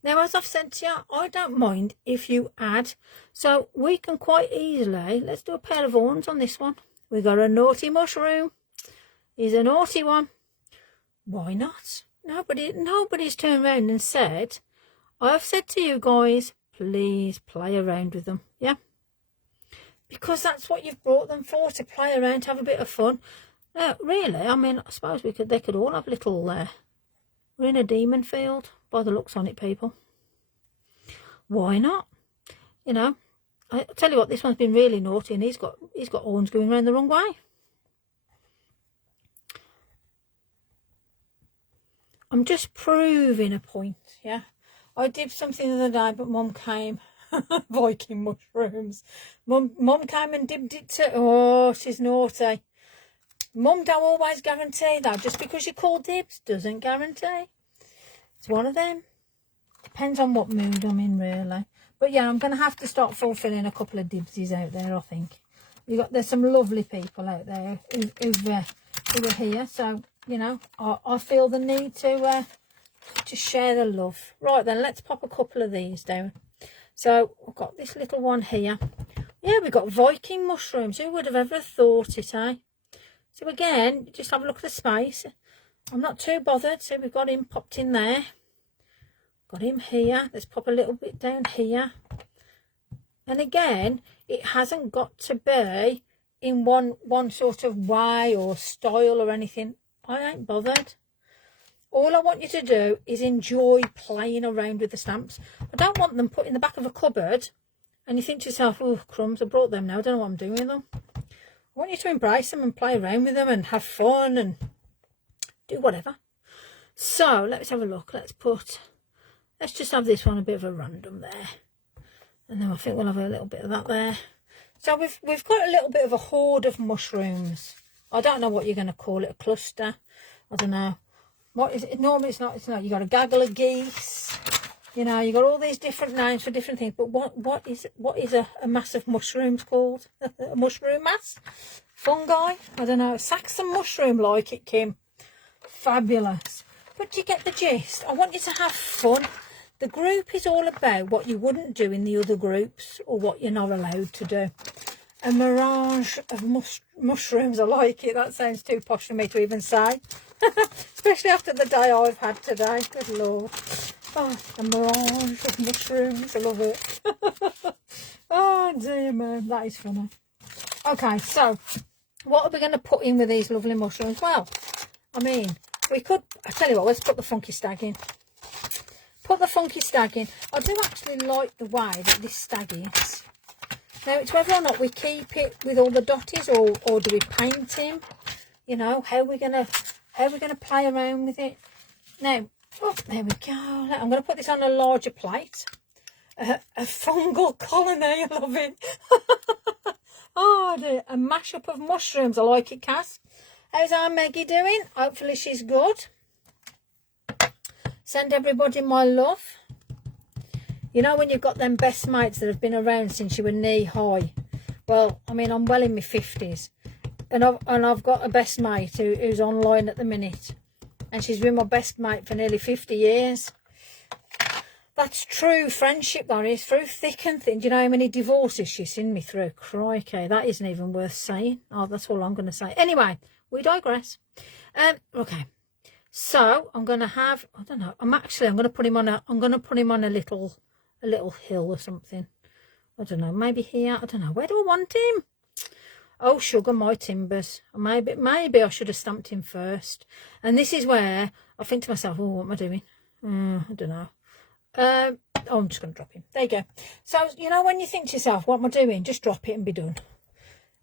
Now, as I've said to you, I don't mind if you add. So we can quite easily, let's do a pair of horns on this one. We've got a naughty mushroom. He's a naughty one. Why not? Nobody's turned around and said, I've said to you guys, please play around with them. Yeah? Because that's what you've brought them for, to play around, to have a bit of fun. Really, I mean, I suppose they could all have little, we're in a demon field, by the looks on it, people. Why not? You know, I tell you what, this one's been really naughty, and he's got horns going around the wrong way. I'm just proving a point, yeah. I did something the other day, but Mum came. Viking mushrooms. Mum came and dipped it too. Oh, she's naughty. Mum don't always guarantee that. Just because you call dibs doesn't guarantee. It's one of them. Depends on what mood I'm in, really. But yeah, I'm going to have to start fulfilling a couple of dibsies out there, I think. There's some lovely people out there who are here. So, you know, I feel the need to share the love. Right then, let's pop a couple of these down. So I've got this little one here. Yeah, we've got Viking mushrooms. Who would have ever thought it, eh? So again, just have a look at the space. I'm not too bothered. So we've got him popped in there. Got him here. Let's pop a little bit down here. And again, it hasn't got to be in one sort of way or style or anything. I ain't bothered. All I want you to do is enjoy playing around with the stamps. I don't want them put in the back of a cupboard and you think to yourself, oh, crumbs, I brought them now. I don't know what I'm doing with them. I want you to embrace them and play around with them and have fun and do whatever. So let's have a look. Let's just have this one a bit of a random there. And then I think we'll have a little bit of that there. So we've got a little bit of a hoard of mushrooms. I don't know what you're going to call it, a cluster. I don't know. What is it? Normally it's not. You got a gaggle of geese. You know, you got all these different names for different things. But what is a mass of mushrooms called? A mushroom mass? Fungi? I don't know. Saxon mushroom, like it, Kim. Fabulous. But you get the gist. I want you to have fun. The group is all about what you wouldn't do in the other groups or what you're not allowed to do. A mirage of mushrooms. I like it. That sounds too posh for me to even say. Especially after the day I've had today. Good Lord. Oh, a mirage of mushrooms. I love it. Oh, dear man. That is funny. Okay, so what are we going to put in with these lovely mushrooms? Well, I mean, we could... I tell you what, let's put the funky stag in. Put the funky stag in. I do actually like the way that this stag is. Now, it's whether or not we keep it with all the dotties or do we paint him? You know, how are we gonna play around with it? Now, oh, there we go. I'm going to put this on a larger plate. A fungal colony, I love it. Oh, dear. A mashup of mushrooms. I like it, Cass. How's our Maggie doing? Hopefully she's good. Send everybody my love. You know when you've got them best mates that have been around since you were knee high. Well, I mean, I'm well in my 50s. And I've got a best mate who's online at the minute. And she's been my best mate for nearly 50 years. That's true friendship, that is. Through thick and thin. Do you know how many divorces she's seen me through? Crikey, that isn't even worth saying. Oh, that's all I'm going to say. Anyway, we digress. Okay. So I'm going to have, I don't know, I'm going to put him on a little hill or something. I don't know, maybe here. I don't know. Where do I want him? Oh, sugar, my timbers. Maybe I should have stamped him first. And this is where I think to myself, oh, what am I doing? I don't know. I'm just going to drop him. There you go. So, you know, when you think to yourself, what am I doing? Just drop it and be done.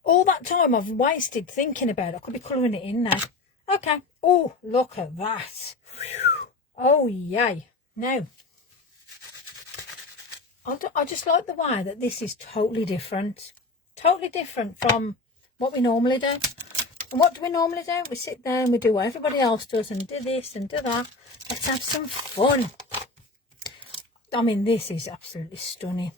All that time I've wasted thinking about it. I could be colouring it in now. Okay. Oh, look at that. Oh, yay. Now, I just like the way that this is totally different. Totally different from what we normally do. And what do we normally do? We sit there and we do what everybody else does and do this and do that. Let's have some fun. I mean, this is absolutely stunning.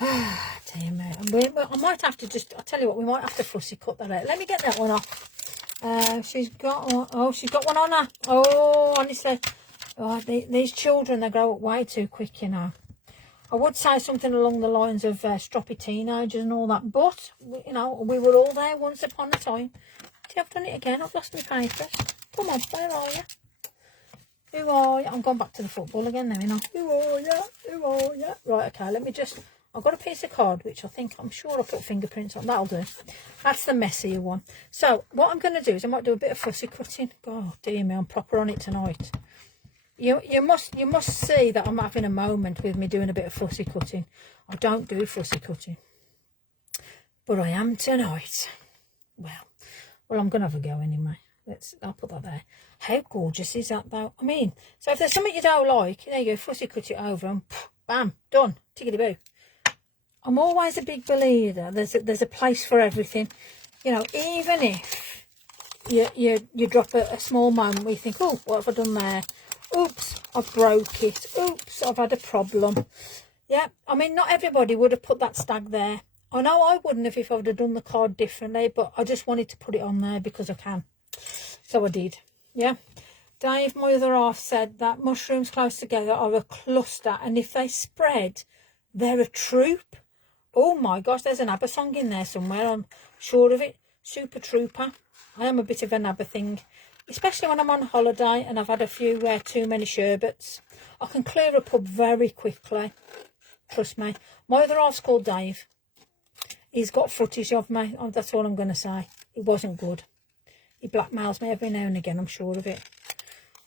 Ah, dear me. I might have to I'll tell you what, we might have to fussy cut that out. Let me get that one off. She's got one. Oh, she's got one on her. Oh, honestly. Oh, these children, they grow up way too quick, you know. I would say something along the lines of stroppy teenagers and all that, but, you know, we were all there once upon a time. See, I've done it again. I've lost my papers. Come on, where are you? Who are you? I'm going back to the football again now, you know. Who are you? Who are you? Right, okay, let me just... I've got a piece of card, which I'm sure I put fingerprints on. That'll do. That's the messier one. So, what I'm going to do is I might do a bit of fussy cutting. Oh, dear me, I'm proper on it tonight. You must see that I'm having a moment with me doing a bit of fussy cutting. I don't do fussy cutting. But I am tonight. Well, I'm going to have a go anyway. I'll put that there. How gorgeous is that, though? I mean, so if there's something you don't like, there you go, fussy cut it over and bam, done. Tickety-boo. I'm always a big believer. There's a place for everything. You know, even if you drop a small moment where you think, oh, what have I done there? Oops, I broke it. Oops, I've had a problem. Yeah, I mean, not everybody would have put that stag there. I know I wouldn't have if I would have done the card differently, but I just wanted to put it on there because I can. So I did. Yeah. Dave, my other half, said that mushrooms close together are a cluster, and if they spread, they're a troop. Oh my gosh, there's an ABBA song in there somewhere, I'm sure of it. Super Trooper. I am a bit of an ABBA thing, especially when I'm on holiday and I've had a few too many sherbets. I can clear a pub very quickly. Trust me. My other half's called Dave. He's got footage of me. Oh, that's all I'm going to say. It wasn't good. He blackmails me every now and again, I'm sure of it.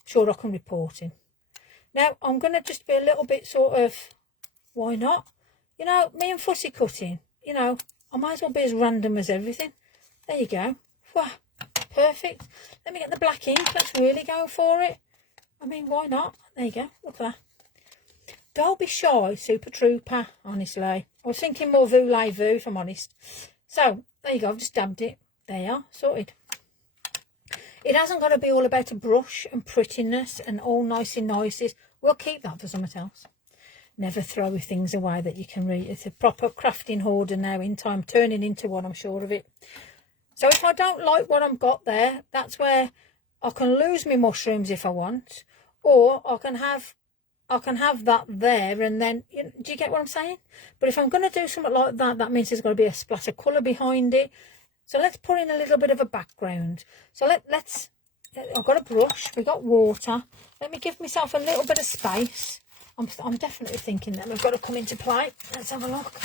sure I can report him. Now, I'm going to just be a little bit sort of, why not? You know, me and fussy cutting, you know, I might as well be as random as everything. There you go. Wow, perfect. Let me get the black ink. Let's really go for it. I mean, why not? There you go. Look at that. Don't be shy, Super Trooper, honestly. I was thinking more voulez-vous, if I'm honest. So, there you go. I've just dabbed it. There you are. Sorted. It hasn't got to be all about a brush and prettiness and all nicey nices. We'll keep that for something else. Never throw things away that you can read. It's a proper crafting hoarder now in time, turning into one, I'm sure of it. So if I don't like what I've got there, that's where I can lose my mushrooms if I want, or I can have that there, and then, you know, do you get what I'm saying? But if I'm going to do something like that, that means there's got to be a splash of colour behind it. So let's put in a little bit of a background. So let's, I've got a brush, we've got water. Let me give myself a little bit of space. I'm definitely thinking that we've got to come into play. Let's have a look.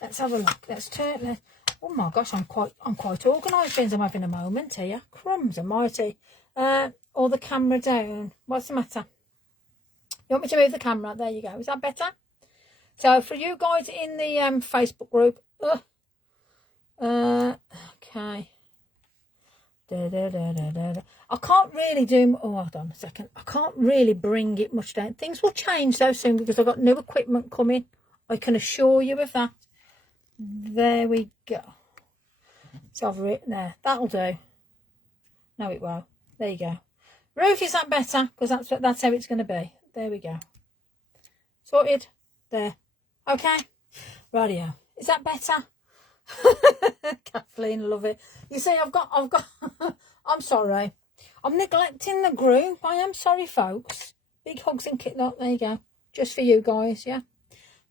Let's have a look. Let's turn. Oh my gosh, I'm quite organised, friends. I'm having a moment here. Crumbs almighty. Or the camera down. What's the matter? You want me to move the camera? There you go. Is that better? So for you guys in the Facebook group, okay. I can't really do. Oh, hold on a second. I can't really bring it much down. Things will change though soon because I've got new equipment coming. I can assure you of that. There we go. So I've written there. That'll do. No, it won't. There you go. Roof, is that better? Because that's how it's going to be. There we go. Sorted. There. Okay. Radio. Is that better? Kathleen, love it. You see, I've got I'm sorry. I'm neglecting the groove. I am sorry, folks. Big hugs and kit lot. There you go. Just for you guys, yeah.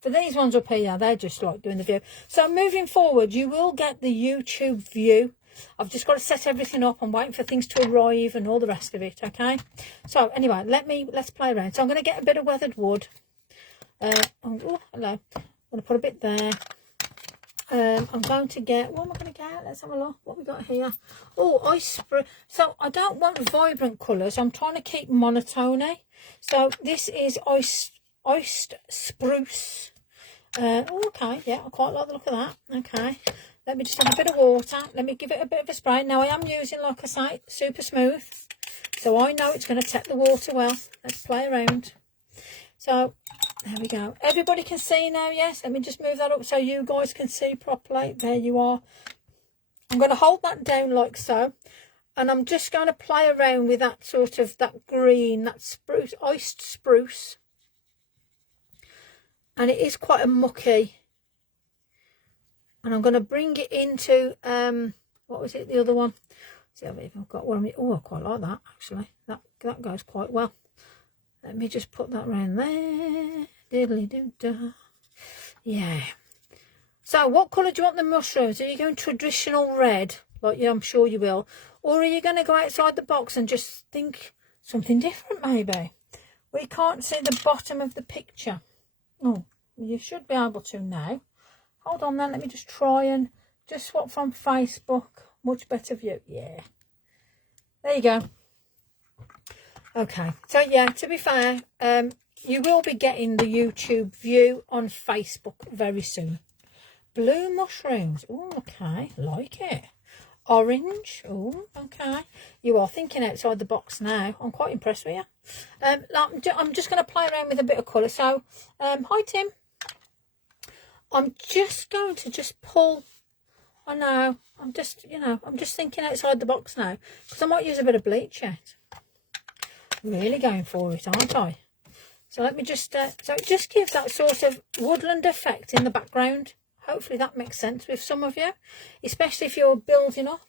For these ones up here, they're just like doing the view. So moving forward, you will get the YouTube view. I've just got to set everything up. I'm waiting for things to arrive and all the rest of it, okay? So anyway, let's play around. So I'm going to get a bit of weathered wood. Oh, hello. I'm going to put a bit there. I'm going to get, what am I going to get? Let's have a look. What we got here? Oh, ice spruce. So I don't want vibrant colours. I'm trying to keep monotony. So this is iced spruce. Oh, okay, yeah, I quite like the look of that. Okay, let me just have a bit of water. Let me give it a bit of a spray. Now I am using, like I say, super smooth, so I know it's going to take the water well. Let's play around. So there we go. Everybody can see now, yes? Let me just move that up so you guys can see properly. There you are. I'm going to hold that down like so, and I'm just going to play around with that sort of, that green, that spruce, iced spruce. And it is quite a mucky. And I'm going to bring it into, what was it, the other one? See if I've got one. Oh, I quite like that, actually. That goes quite well. Let me just put that around there. Diddly-doo-dah. Yeah. So, what colour do you want the mushrooms? Are you going traditional red? Like, yeah, I'm sure you will. Or are you going to go outside the box and just think something different, maybe? We can't see the bottom of the picture. Oh, you should be able to now. Hold on then, let me just try and just swap from Facebook. Much better view. Yeah. There you go. Okay. So yeah, to be fair, you will be getting the YouTube view on Facebook very soon. Blue mushrooms. Oh, okay. Like it. Orange. Oh, okay. You are thinking outside the box now. I'm quite impressed with you. I'm just going to play around with a bit of colour. So, hi Tim. I'm just going to just pull. I know. I'm just thinking outside the box now because I might use a bit of bleach yet. Really going for it, aren't I? So let me just. So it just gives that sort of woodland effect in the background. Hopefully that makes sense with some of you, especially if you're building up.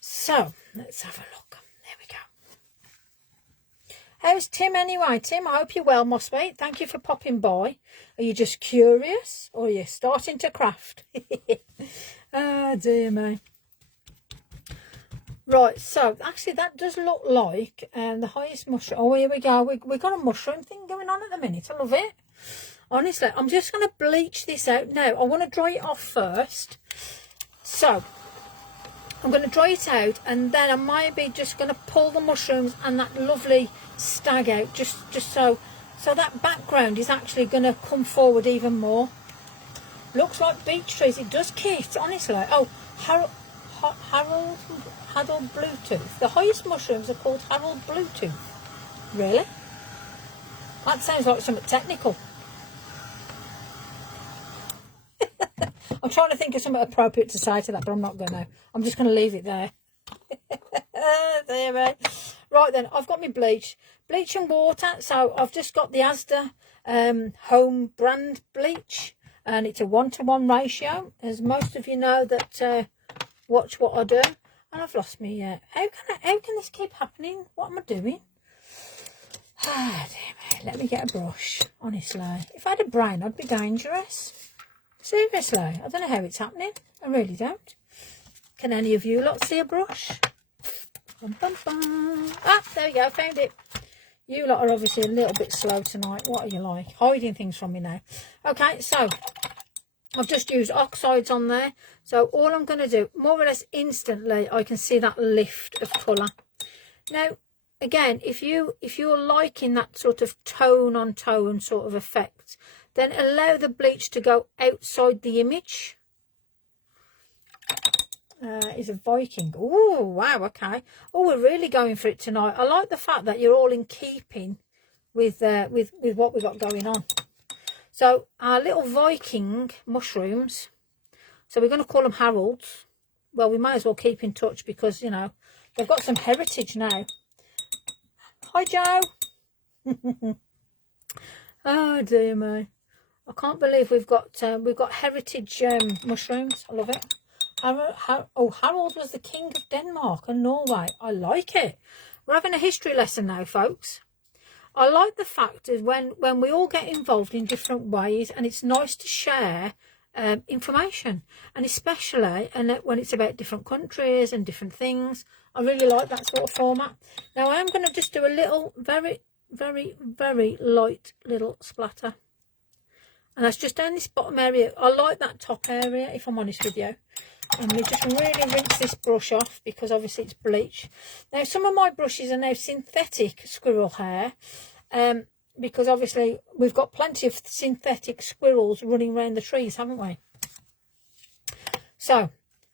So, let's have a look. There we go. How's Tim anyway? Tim, I hope you're well, my sweet. Thank you for popping by. Are you just curious or are you starting to craft? Oh, dear me. Right, so actually that does look like the highest mushroom. Oh, here we go. We've got a mushroom thing going on at the minute. I love it. Honestly, I'm just going to bleach this out now. I want to dry it off first. So, I'm going to dry it out, and then I might be just going to pull the mushrooms and that lovely stag out, just so that background is actually going to come forward even more. Looks like beech trees. It does, Kit, honestly. Oh, Harold Bluetooth. The highest mushrooms are called Harold Bluetooth. Really? That sounds like something technical. I'm trying to think of something appropriate to say to that, but I'm not going to. I'm just going to leave it there. There, right. Right then, I've got my bleach and water. So I've just got the Asda home brand bleach, and it's a 1-to-1 ratio, as most of you know that watch what I do. And I've lost me. How can this keep happening? What am I doing? Ah, dear me. Let me get a brush. Honestly, if I had a brain, I'd be dangerous. Seriously, I don't know how it's happening. I really don't. Can any of you lot see a brush? Bum, bum, bum. Ah, there we go, found it. You lot are obviously a little bit slow tonight. What are you like? Hiding things from me now. Okay, so I've just used oxides on there. So all I'm going to do, more or less instantly, I can see that lift of colour. Now, again, if you're liking that sort of tone on tone sort of effect, then allow the bleach to go outside the image. Is a Viking. Oh, wow, okay. Oh, we're really going for it tonight. I like the fact that you're all in keeping with what we've got going on. So our little Viking mushrooms, so we're going to call them Harolds. Well, we might as well keep in touch because, you know, they've got some heritage now. Hi, Joe. Oh, dear me. I can't believe we've got heritage mushrooms. I love it. Harold was the king of Denmark and Norway. I like it. We're having a history lesson now, folks. I like the fact that when we all get involved in different ways, and it's nice to share information, and especially when it's about different countries and different things. I really like that sort of format. Now I am going to just do a little, very, very, very light little splatter. And that's just down this bottom area. I like that top area, if I'm honest with you. And we just really rinse this brush off because obviously it's bleach. Now, some of my brushes are now synthetic squirrel hair. Because obviously we've got plenty of synthetic squirrels running around the trees, haven't we? So,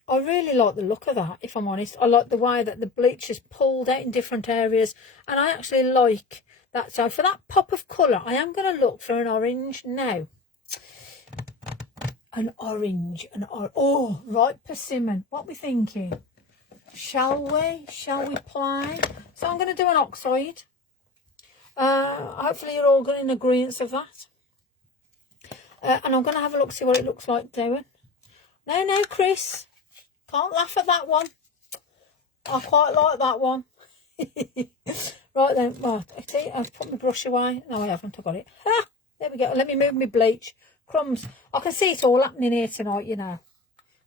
I really like the look of that, if I'm honest. I like the way that the bleach is pulled out in different areas. And I actually like that. So, for that pop of colour, I am going to look for an orange now. An orange, oh, right persimmon. What we thinking? Shall we play? So I'm going to do an oxide. Hopefully you're all good in agreement of that. And I'm going to have a look, see what it looks like doing. No, Chris. Can't laugh at that one. I quite like that one. Right then, right. See, I've put my brush away. No, I haven't. I got it. Ha! There we go. Let me move my bleach. Crumbs. I can see it all happening here tonight, you know.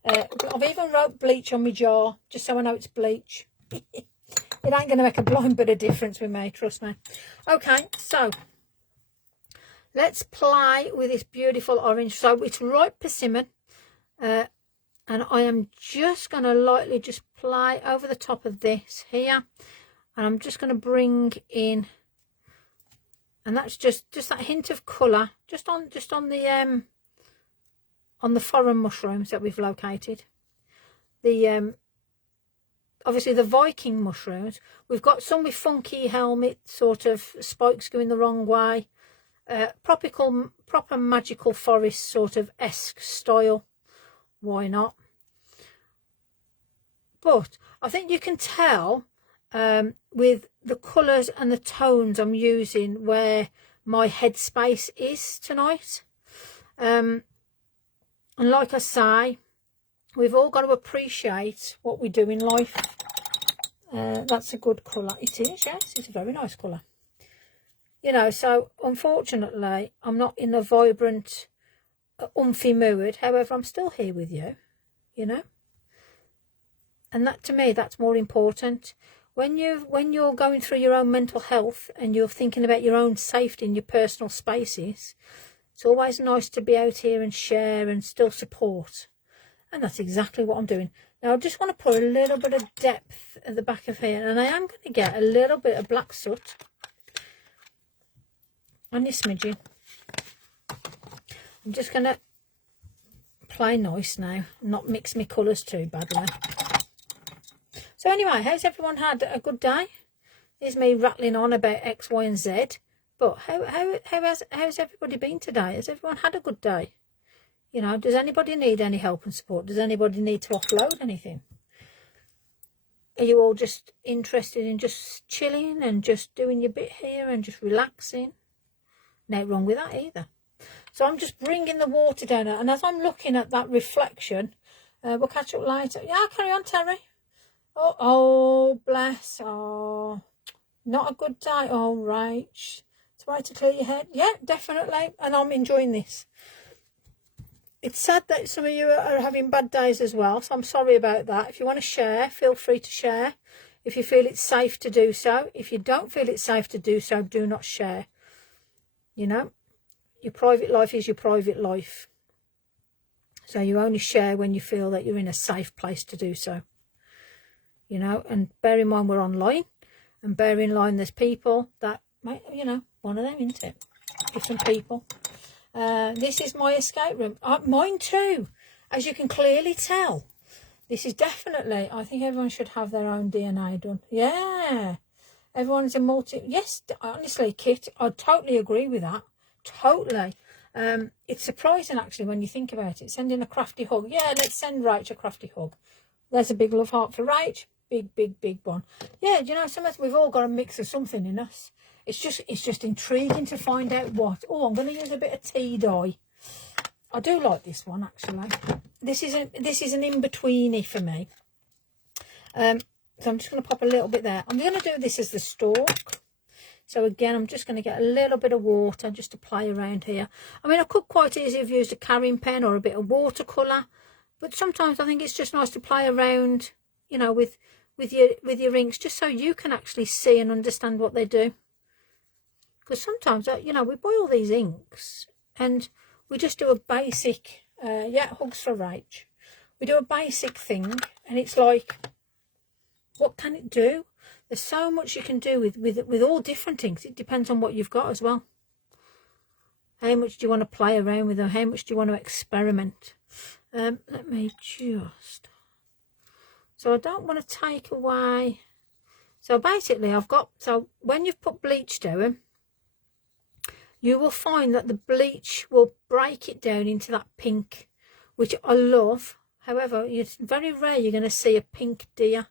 I've even wrote bleach on my jar, just so I know it's bleach. It ain't going to make a blind bit of difference with me, trust me. Okay, so let's play with this beautiful orange. So it's ripe persimmon. And I am just going to lightly just play over the top of this here. And I'm just going to bring in, and that's just that hint of colour, just on the foreign mushrooms that we've located. The obviously the Viking mushrooms, we've got some with funky helmet sort of spikes going the wrong way, proper magical forest sort of esque style. Why not? But I think you can tell with the colours and the tones I'm using where my headspace is tonight. And like I say, we've all got to appreciate what we do in life. That's a good colour. It is, yes, it's a very nice colour. You know, so unfortunately, I'm not in a vibrant, umphy mood. However, I'm still here with you, you know. And that, to me, that's more important. When you're going through your own mental health and you're thinking about your own safety in your personal spaces, it's always nice to be out here and share and still support. And that's exactly what I'm doing. Now I just want to put a little bit of depth at the back of here, and I am going to get a little bit of black soot on this smidgen. I'm just going to play nice now, not mix my colours too badly. So anyway, how's everyone had a good day? Here's me rattling on about X, Y and Z. But how's everybody been today? Has everyone had a good day? You know, does anybody need any help and support? Does anybody need to offload anything? Are you all just interested in just chilling and just doing your bit here and just relaxing? No wrong with that either. So I'm just bringing the water down, and as I'm looking at that reflection, we'll catch up later. Yeah, carry on, Terry. Oh, bless. Oh, not a good day. All right. It's a way to clear your head. Yeah, definitely. And I'm enjoying this. It's sad that some of you are having bad days as well, so I'm sorry about that. If you want to share, feel free to share. If you feel it's safe to do so. If you don't feel it's safe to do so, do not share. You know, your private life is your private life. So you only share when you feel that you're in a safe place to do so. You know, and bear in mind we're online, and bear in mind there's people that might, you know, one of them, isn't it? Different people. This is my escape room. Mine too, as you can clearly tell. This is definitely, I think everyone should have their own DNA done. Yeah, everyone's a multi. Yes, honestly, Kit, I totally agree with that. Totally. It's surprising actually when you think about it. Sending a crafty hug. Yeah, let's send Rach a crafty hug. There's a big love heart for Rach. Big one. Yeah, you know, sometimes we've all got a mix of something in us. It's just intriguing to find out what. Oh, I'm going to use a bit of tea dye. I do like this one actually. This is an in-betweeny for me. So I'm just going to pop a little bit there. I'm going to do this as the stalk. So again, I'm just going to get a little bit of water just to play around here. I mean, I could quite easily have used a carrying pen or a bit of watercolour, but sometimes I think it's just nice to play around, you know, with your inks, just so you can actually see and understand what they do. Because sometimes, you know, we buy all these inks and we just do a basic, yeah, hugs for Rach. We do a basic thing and it's like, what can it do? There's so much you can do with all different inks. It depends on what you've got as well. How much do you want to play around with them? How much do you want to experiment? Let me just... So I don't want to take away... So basically I've got... So when you've put bleach down, you will find that the bleach will break it down into that pink, which I love. However, it's very rare you're going to see a pink deer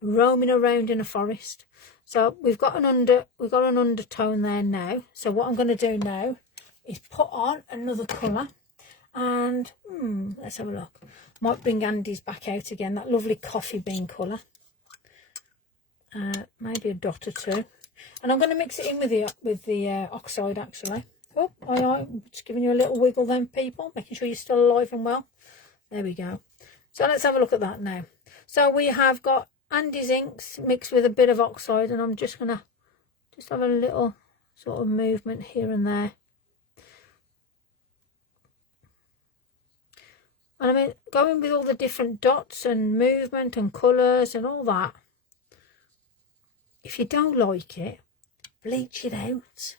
roaming around in a forest. So we've got an undertone there now. So what I'm going to do now is put on another colour, and let's have a look. Might bring Andy's back out again, that lovely coffee bean colour. Maybe a dot or two. And I'm going to mix it in with the oxide actually. Oh, I'm just giving you a little wiggle then, people, making sure you're still alive and well. There we go. So let's have a look at that now. So we have got Andy's inks mixed with a bit of oxide, and I'm just going to just have a little sort of movement here and there. And I mean, going with all the different dots and movement and colours and all that, if you don't like it, bleach it out.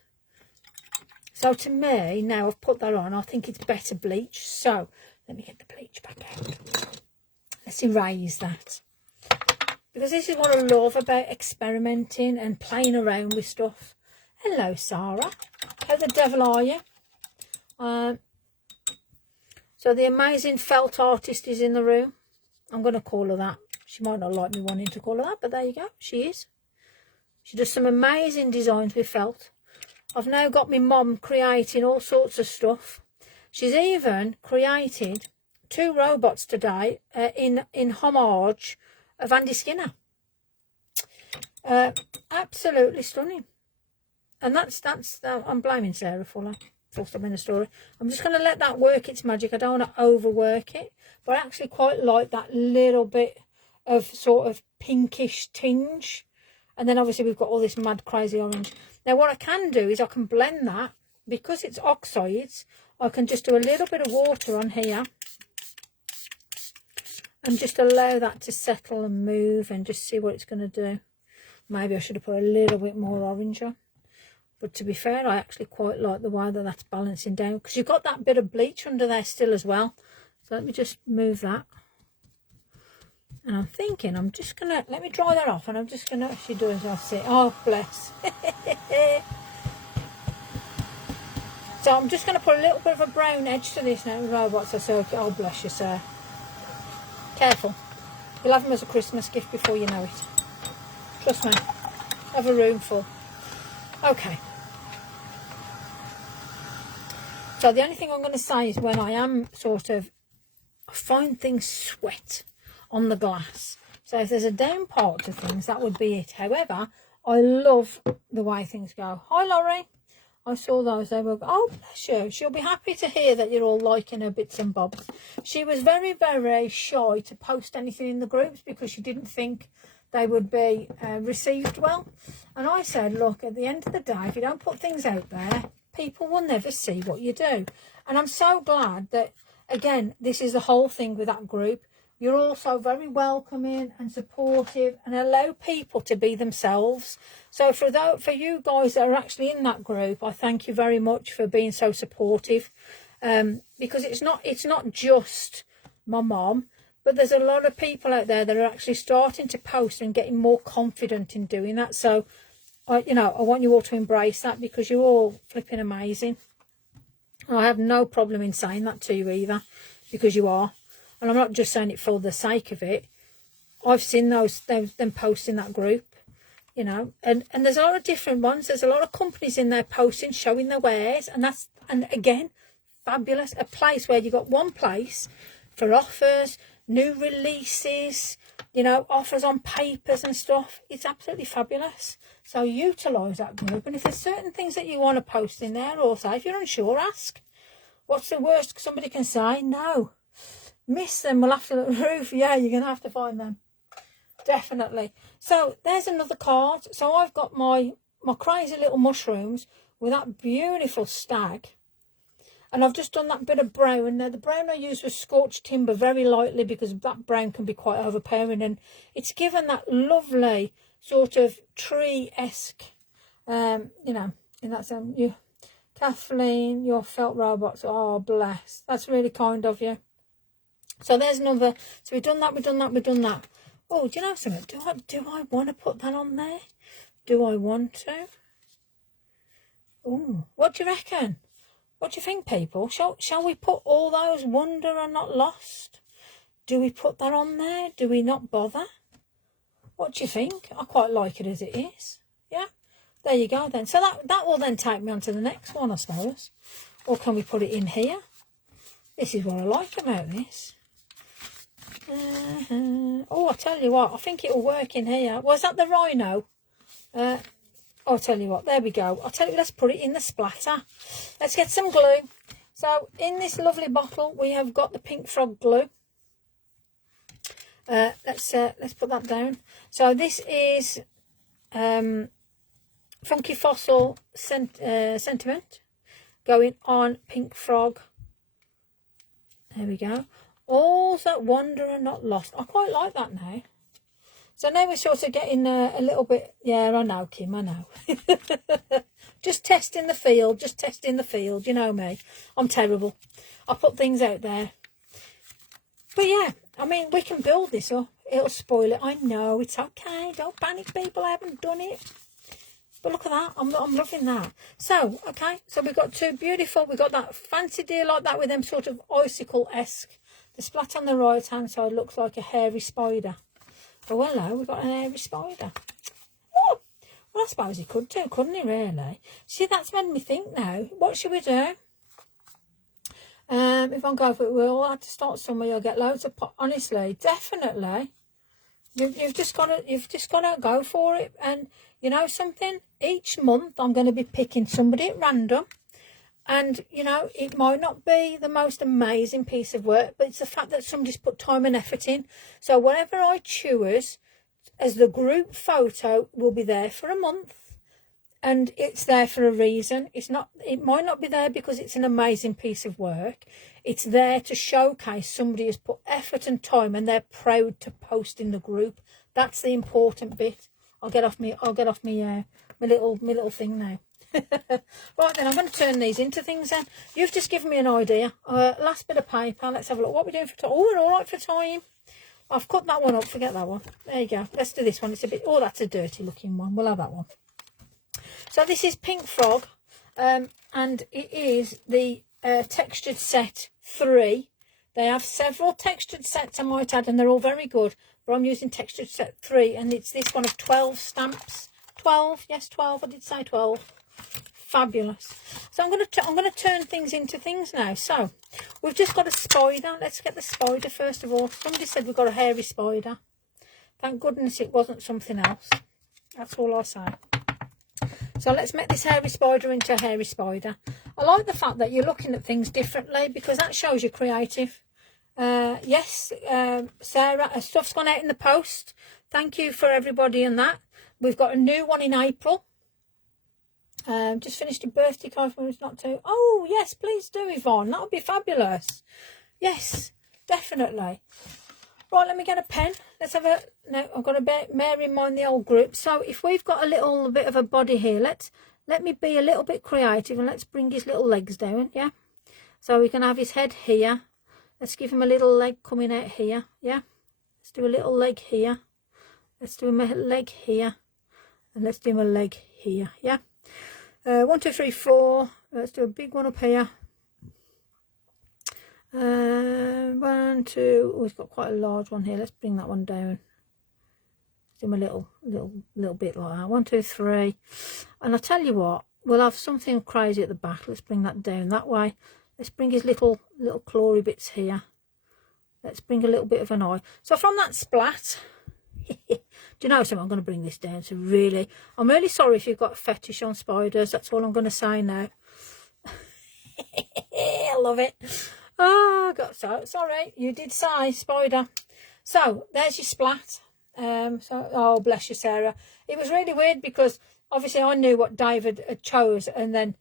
So to me, now I've put that on, I think it's better bleach. So let me get the bleach back out. Let's erase that. Because this is what I love about experimenting and playing around with stuff. Hello, Sarah. How the devil are you? So the amazing felt artist is in the room. I'm going to call her that. She might not like me wanting to call her that, but there you go. She is. She does some amazing designs with felt. I've now got my mum creating all sorts of stuff. She's even created 2 robots today in homage of Andy Skinner. Absolutely stunning. And that's I'm blaming Sarah for that. Full stop in the story. I'm just going to let that work its magic. I don't want to overwork it, but I actually quite like that little bit of sort of pinkish tinge. And then obviously we've got all this mad crazy orange. Now what I can do is I can blend that, because it's oxides. I can just do a little bit of water on here, and just allow that to settle and move and just see what it's going to do. Maybe I should have put a little bit more orange on. But to be fair, I actually quite like the way that that's balancing down, because you've got that bit of bleach under there still as well. So let me just move that. And I'm thinking, I'm just going to, let me dry that off, and I'm just going to actually do as I see. Oh, bless. So I'm just going to put a little bit of a brown edge to this now, robots. So, oh, bless you, sir. Careful. You'll have them as a Christmas gift before you know it. Trust me. Have a room full. Okay. So the only thing I'm going to say is when I am sort of, I find things sweat on the glass. So if there's a down part to things, that would be it. However, I love the way things go. Hi, Laurie. I saw those. They were, oh, bless you. She'll be happy to hear that you're all liking her bits and bobs. She was very, very shy to post anything in the groups because she didn't think they would be received well. And I said, look, at the end of the day, if you don't put things out there, people will never see what you do. And I'm so glad that, again, this is the whole thing with that group. You're also very welcoming and supportive and allow people to be themselves. So for you guys that are actually in that group, I thank you very much for being so supportive. Because it's not just my mom, but there's a lot of people out there that are actually starting to post and getting more confident in doing that. So, I want you all to embrace that, because you're all flipping amazing. I have no problem in saying that to you either, because you are. And I'm not just saying it for the sake of it. I've seen them post in that group, and there's a lot of different ones. There's a lot of companies in there posting, showing their wares, and again, fabulous. A place where you got one place for offers, new releases, offers on papers and stuff. It's absolutely fabulous. So utilise that group. And if there's certain things that you want to post in there, or say, if you're unsure, ask. What's the worst somebody can say? No. Miss them, we'll have to look at the roof. Yeah, you're going to have to find them. Definitely. So there's another card. So I've got my crazy little mushrooms with that beautiful stag. And I've just done that bit of brown. Now, the brown I used was scorched timber very lightly, because that brown can be quite overpowering. And it's given that lovely sort of tree-esque, in that sense. Kathleen, your felt robots. Oh, bless. That's really kind of you. So there's another. So we've done that. Oh, do you know something? Do I want to put that on there? Do I want to? Oh, what do you reckon? What do you think, people? Shall we put all those wonder are not lost? Do we put that on there? Do we not bother? What do you think? I quite like it as it is. Yeah? There you go then. So that will then take me on to the next one, I suppose. Or can we put it in here? This is what I like about this. Oh, I'll tell you what. I think it'll work in here. Was that the rhino? I'll tell you what. There we go. I'll tell you, let's put it in the splatter. Let's get some glue. So in this lovely bottle, we have got the pink frog glue. Let's put that down. So this is Funky Fossil Sentiment going on pink frog. There we go. All that wonder are not lost. I quite like that now. So now we're sort of getting a little bit. Yeah, I know, Kim, I know. Just testing the field. You know me. I'm terrible. I put things out there. But yeah, I mean, we can build this up. It'll spoil it. I know, it's okay. Don't panic, people. I haven't done it. But look at that. I'm loving that. So, okay. So we've got two beautiful. We've got that fancy deal like that with them sort of icicle-esque. The splat on the right-hand side looks like a hairy spider. Oh, hello. We've got an hairy spider. Oh, well, I suppose he could do, couldn't he, really? See, that's made me think now. What should we do? If I go for it, we'll have to start somewhere. You'll get loads of honestly, definitely. You've just got to go for it. And you know something? Each month I'm going to be picking somebody at random. And, it might not be the most amazing piece of work, but it's the fact that somebody's put time and effort in. So whatever I choose as the group photo will be there for a month. and it's there for a reason. It might not be there because it's an amazing piece of work. It's there to showcase somebody has put effort and time, and they're proud to post in the group. That's the important bit. I'll get off my little thing now. Right then, I'm going to turn these into things then. You've just given me an idea. Last bit of paper. Let's have a look. What we're doing for time. Oh, we're all right for time. I've cut that one up. Forget that one. There you go. Let's do this one. It's a bit... Oh, that's a dirty looking one. We'll have that one. So this is Pink Frog. And it is the textured set 3. They have several textured sets, I might add, and they're all very good. But I'm using textured set 3, and it's this one of 12 stamps. 12. Yes, 12. I did say 12. Fabulous. So I'm going to turn things into things now. So we've just got a spider. Let's get the spider first of all. Somebody said we've got a hairy spider. Thank goodness it wasn't something else. That's all I'll say. So let's make this hairy spider into a hairy spider. I like the fact that you're looking at things differently, because that shows you're creative. Yes, Sarah, stuff's gone out in the post. Thank you for everybody in that. We've got a new one in April. Just finished a birthday card for it's not too. Oh yes, please do, Yvonne. That would be fabulous. Yes, definitely. Right, let me get a pen. Let's have a... No, I've got to bear in mind the old group. So if we've got a little bit of a body here, let me be a little bit creative, and let's bring his little legs down. Yeah. So we can have his head here. Let's give him a little leg coming out here. Yeah. Let's do a little leg here. Let's do a leg here, and let's do him a leg here. Yeah. 1, 2, 3, 4. Let's do a big one up here. 1, 2. Oh, he's got quite a large one here. Let's bring that one down. Let's do him a little bit like that. 1, 2, 3. And I'll tell you what, we'll have something crazy at the back. Let's bring that down that way. Let's bring his little clawy bits here. Let's bring a little bit of an eye. So from that splat, do you know something? I'm going to bring this down. So really, I'm really sorry if you've got a fetish on spiders. That's all I'm going to say now. I love it. Oh, God, so sorry. You did say spider. So there's your splat. Oh, bless you, Sarah. It was really weird because obviously I knew what David had chose, and then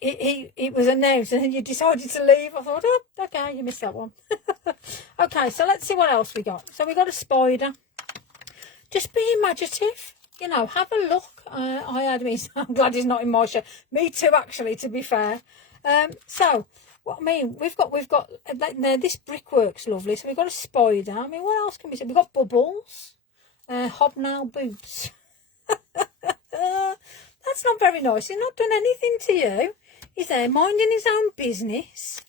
it was announced, and then you decided to leave. I thought, oh, okay, you missed that one. Okay, so let's see what else we got. So we got a spider. Just be imaginative, you know, have a look. I had me. I'm glad he's not in my show. Me too, actually, to be fair. So what I mean, we've got now this brickwork's lovely. So we've got a spider. I mean, what else can we say? We've got bubbles, hobnail boots. That's not very nice. He's not done anything to you. He's there minding his own business.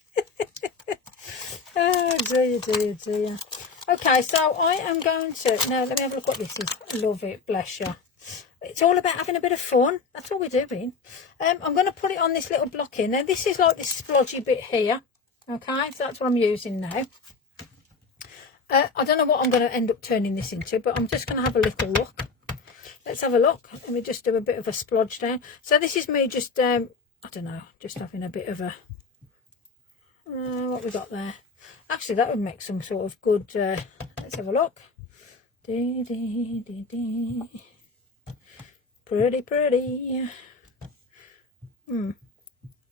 Oh dear, dear, dear. Okay, so I am going to... Now, let me have a look what this is. Love it, bless you. It's all about having a bit of fun. That's all we're doing. I'm going to put it on this little block here. Now, this is like this splodgy bit here. Okay, so that's what I'm using now. I don't know what I'm going to end up turning this into, but I'm just going to have a little look. Let's have a look. Let me just do a bit of a splodge down. So this is me just, I don't know, just having a bit of a... what we got there? Actually, that would make some sort of good... let's have a look. Pretty, pretty.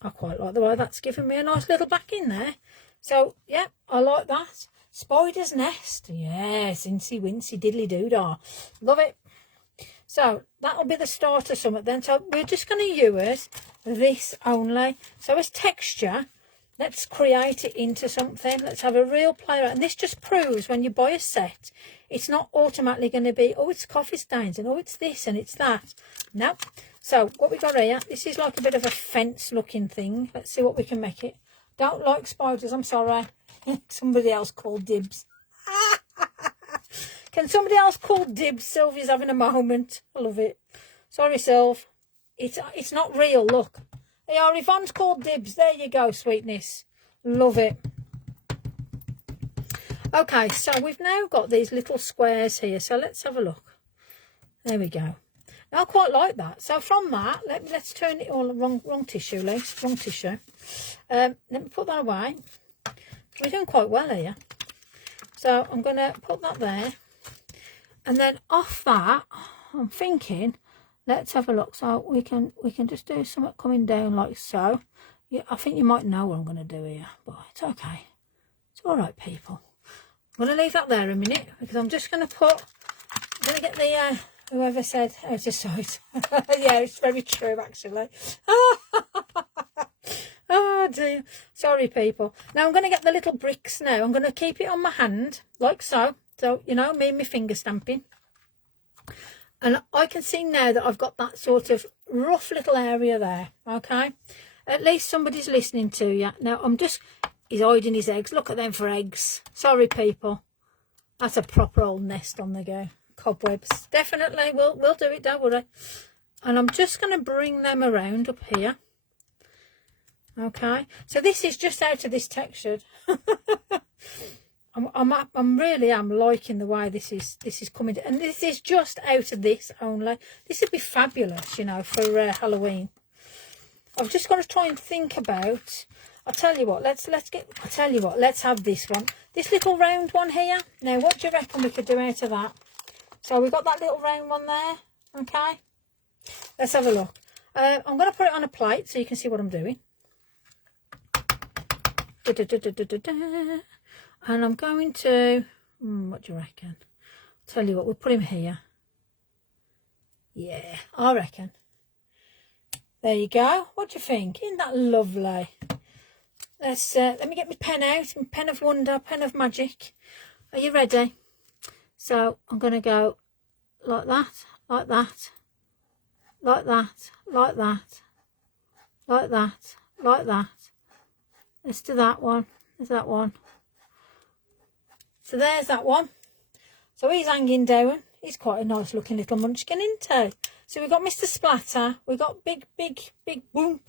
I quite like the way that's given me a nice little back in there. So, yeah, I like that. Spider's nest. Yes, incy wincy diddly doodah. Love it. So, that'll be the start of something then. So, we're just going to use this only. So, as texture... Let's create it into something. Let's have a real play around. And this just proves when you buy a set, it's not automatically going to be, oh, it's coffee stains, and oh, it's this, and it's that. No. So, what we got here, this is like a bit of a fence-looking thing. Let's see what we can make it. Don't like spiders, I'm sorry. Somebody else called dibs. Can somebody else call dibs? Sylvia's having a moment. I love it. Sorry, Sylv. It's not real, look. They are Yvonne's called dibs. There you go, sweetness. Love it. Okay, so we've now got these little squares here. So let's have a look. There we go. Now, I quite like that. So from that, let's turn it all wrong tissue, Lise. Wrong tissue. Let me put that away. We're doing quite well here. So I'm going to put that there. And then off that, I'm thinking, let's have a look. So we can just do something coming down like so. Yeah, I think you might know what I'm going to do here, but it's okay. It's all right, people. I'm going to leave that there a minute because I'm just going to put. I'm going to get the whoever said out of sight. Yeah, it's very true actually. Oh dear. Sorry, people. Now I'm going to get the little bricks now. I'm going to keep it on my hand like so. So you know me and my finger stamping. And I can see now that I've got that sort of rough little area there, okay? At least somebody's listening to you. Now, he's hiding his eggs. Look at them for eggs. Sorry, people. That's a proper old nest on the go. Cobwebs. Definitely, we'll do it, don't worry. And I'm just going to bring them around up here. Okay? So this is just out of this textured. I'm really liking the way this is coming, and this is just out of this only. This would be fabulous, you know, for Halloween. I've just got to try and think about. I'll tell you what. Let's have this one, this little round one here. Now, what do you reckon we could do out of that? So we've got that little round one there. Okay, let's have a look. I'm going to put it on a plate so you can see what I'm doing. And I'm going to, what do you reckon? I'll tell you what, we'll put him here. Yeah, I reckon. There you go. What do you think? Isn't that lovely? Let me get my pen out, my pen of wonder, pen of magic. Are you ready? So I'm going to go like that, like that, like that, like that, like that, like that. Let's do that one. There's that one. So there's that one. So he's hanging down. He's quite a nice looking little munchkin, isn't he? So we've got Mr. Splatter. We've got big Boomp.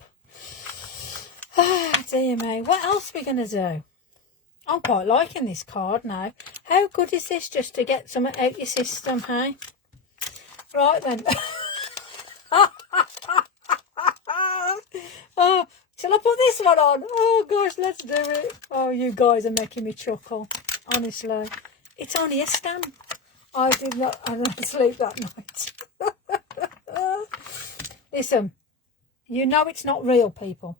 Ah, dear me. What else are we going to do? I'm quite liking this card now. How good is this just to get something out your system, hey? Right then. Oh, shall I put this one on? Oh gosh, let's do it. Oh, you guys are making me chuckle. Honestly, it's only a stamp. I didn't sleep that night. Listen, you know it's not real, people.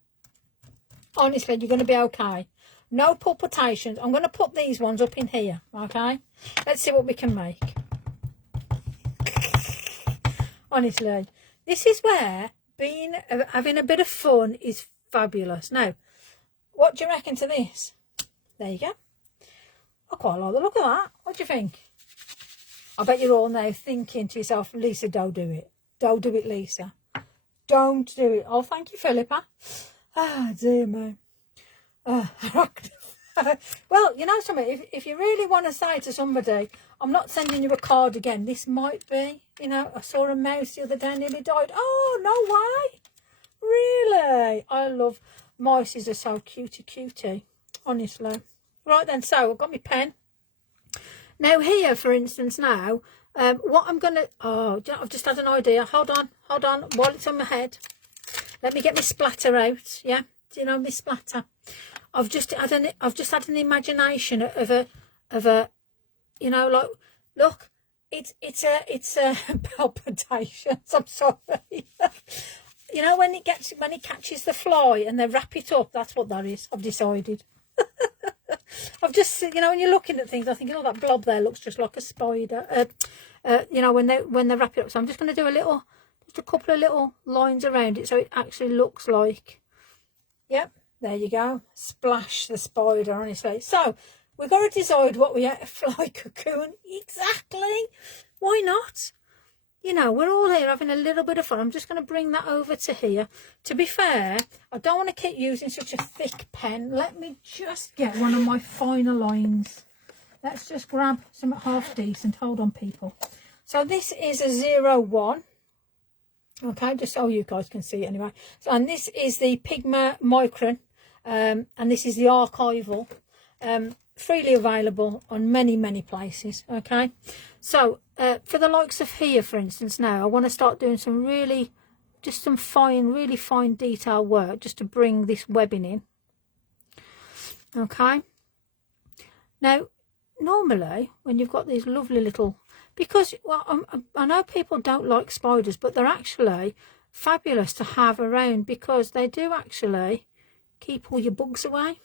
Honestly, you're going to be okay. No palpitations. I'm going to put these ones up in here, okay? Let's see what we can make. Honestly, this is where having a bit of fun is fabulous. Now, what do you reckon to this? There you go. I quite like the look of that. What do you think? I bet you're all now thinking to yourself, Lisa, don't do it. Don't do it, Lisa. Don't do it. Oh, thank you, Philippa. Ah, dear me. Well, you know something, if you really want to say to somebody, I'm not sending you a card again, this might be, you know, I saw a mouse the other day, nearly died. Oh, no way. Really? I love, mice are so cutie, honestly. Right then, so I've got my pen. Now here, for instance, now, what I'm going to, I've just had an idea. Hold on, while it's on my head. Let me get my splatter out, yeah? Do you know my splatter? I've just had an imagination of a, you know, like, look, it's a palpitations. I'm sorry. You know, when it catches the fly and they wrap it up, that's what that is. I've decided. I've just, you know, when you're looking at things, I think, oh, that blob there looks just like a spider. You know, when they wrap it up. So I'm just going to do just a couple of little lines around it, so it actually looks like, yep, there you go. Splash the spider, honestly. So we've got to decide what we have to fly cocoon. Exactly. Why not? You know, we're all here having a little bit of fun. I'm just going to bring that over to here. To be fair, I don't want to keep using such a thick pen. Let me just get one of my finer lines. Let's just grab some half decent. Hold on, people. So this is a 01. Okay, just so you guys can see it anyway. So, and this is the Pigma Micron. And this is the archival. Freely available on many places. Okay, so for the likes of here, for instance, now I want to start doing some really fine detail work just to bring this webbing in. Okay, now normally when you've got these lovely little because, well, I know people don't like spiders, but they're actually fabulous to have around because they do actually keep all your bugs away.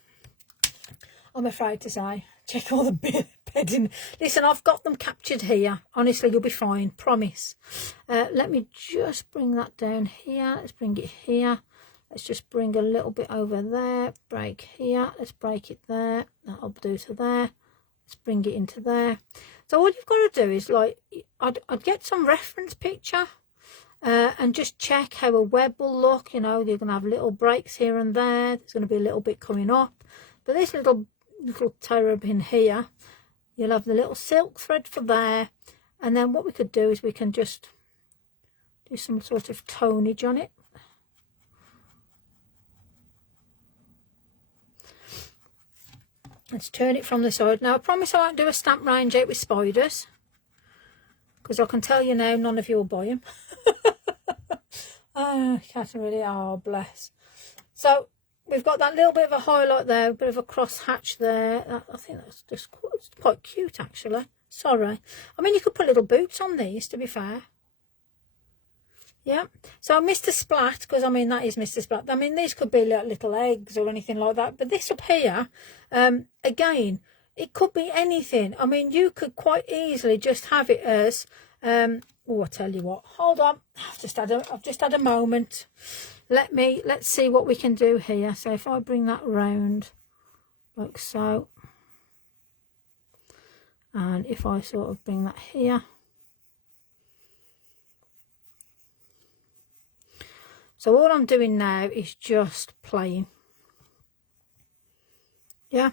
I'm afraid to say. Check all the bedding. Listen, I've got them captured here. Honestly, you'll be fine. Promise. Let me just bring that down here. Let's bring it here. Let's just bring a little bit over there. Break here. Let's break it there. That'll do to there. Let's bring it into there. So all you've got to do is, like, I'd get some reference picture and just check how a web will look. You know, you're going to have little breaks here and there. There's going to be a little bit coming up. But this little terrabin here, you'll have the little silk thread for there. And then what we could do is we can just do some sort of tonage on it. Let's turn it from the side. Now, I promise I won't do a stamp range out with spiders, because I can tell you now, none of you will buy them. Oh, really, oh, bless. So, we've got that little bit of a highlight there, a bit of a cross hatch there. I think that's just quite cute, actually. Sorry. I mean, you could put little boots on these, to be fair. Yeah. So Mr. Splat, because I mean, that is Mr. Splat. I mean, these could be like little eggs or anything like that. But this up here, again, it could be anything. I mean, you could quite easily just have it as, oh, I tell you what, hold on. I've just had a moment. Let's see what we can do here. So if I bring that round like so, and if I sort of bring that here. So all I'm doing now is just playing. Yeah.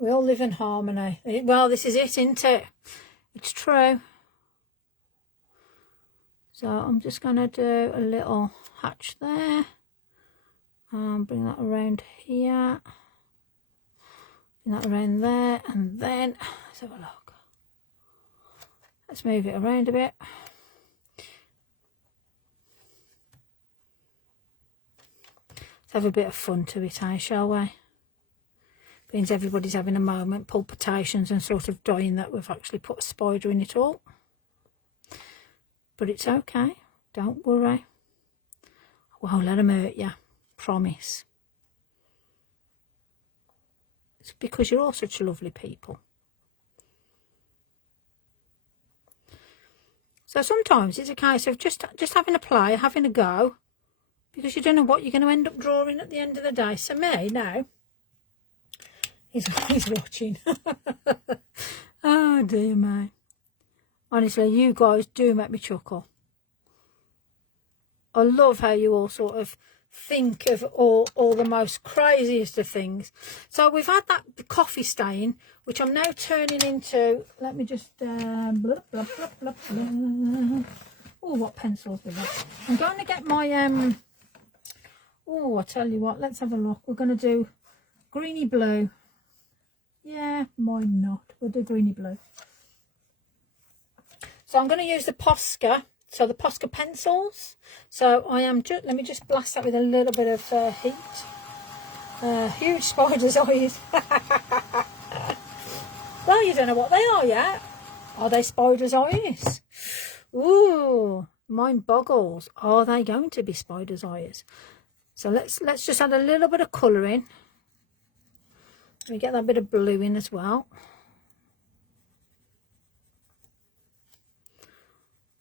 We all live in harmony. Well, this is it, isn't it? It's true. So I'm just going to do a little hatch there. And bring that around here. Bring that around there. And then, let's have a look. Let's move it around a bit. Have a bit of fun to it, shall we? Means everybody's having a moment, palpitations and sort of dying that we've actually put a spider in it all. But it's okay, don't worry. I won't let them hurt you, promise. It's because you're all such lovely people. So sometimes it's a case of just having a play, having a go. Because you don't know what you're going to end up drawing at the end of the day. So me, now, he's watching. Oh, dear me. Honestly, you guys do make me chuckle. I love how you all sort of think of all the most craziest of things. So we've had that coffee stain, which I'm now turning into, let me just, blah, blah, blah, blah, blah. Oh, what pencils we got. I'm going to get my, oh, I tell you what, let's have a look. We're going to do greeny blue. Yeah, why not? We'll do greeny blue. So I'm going to use the Posca, so the Posca pencils. So I am just, let me just blast that with a little bit of heat. Huge spider's eyes. Well, you don't know what they are yet. Are they spider's eyes? Ooh, mine boggles. Are they going to be spider's eyes? So let's just add a little bit of colour in. We get that bit of blue in as well.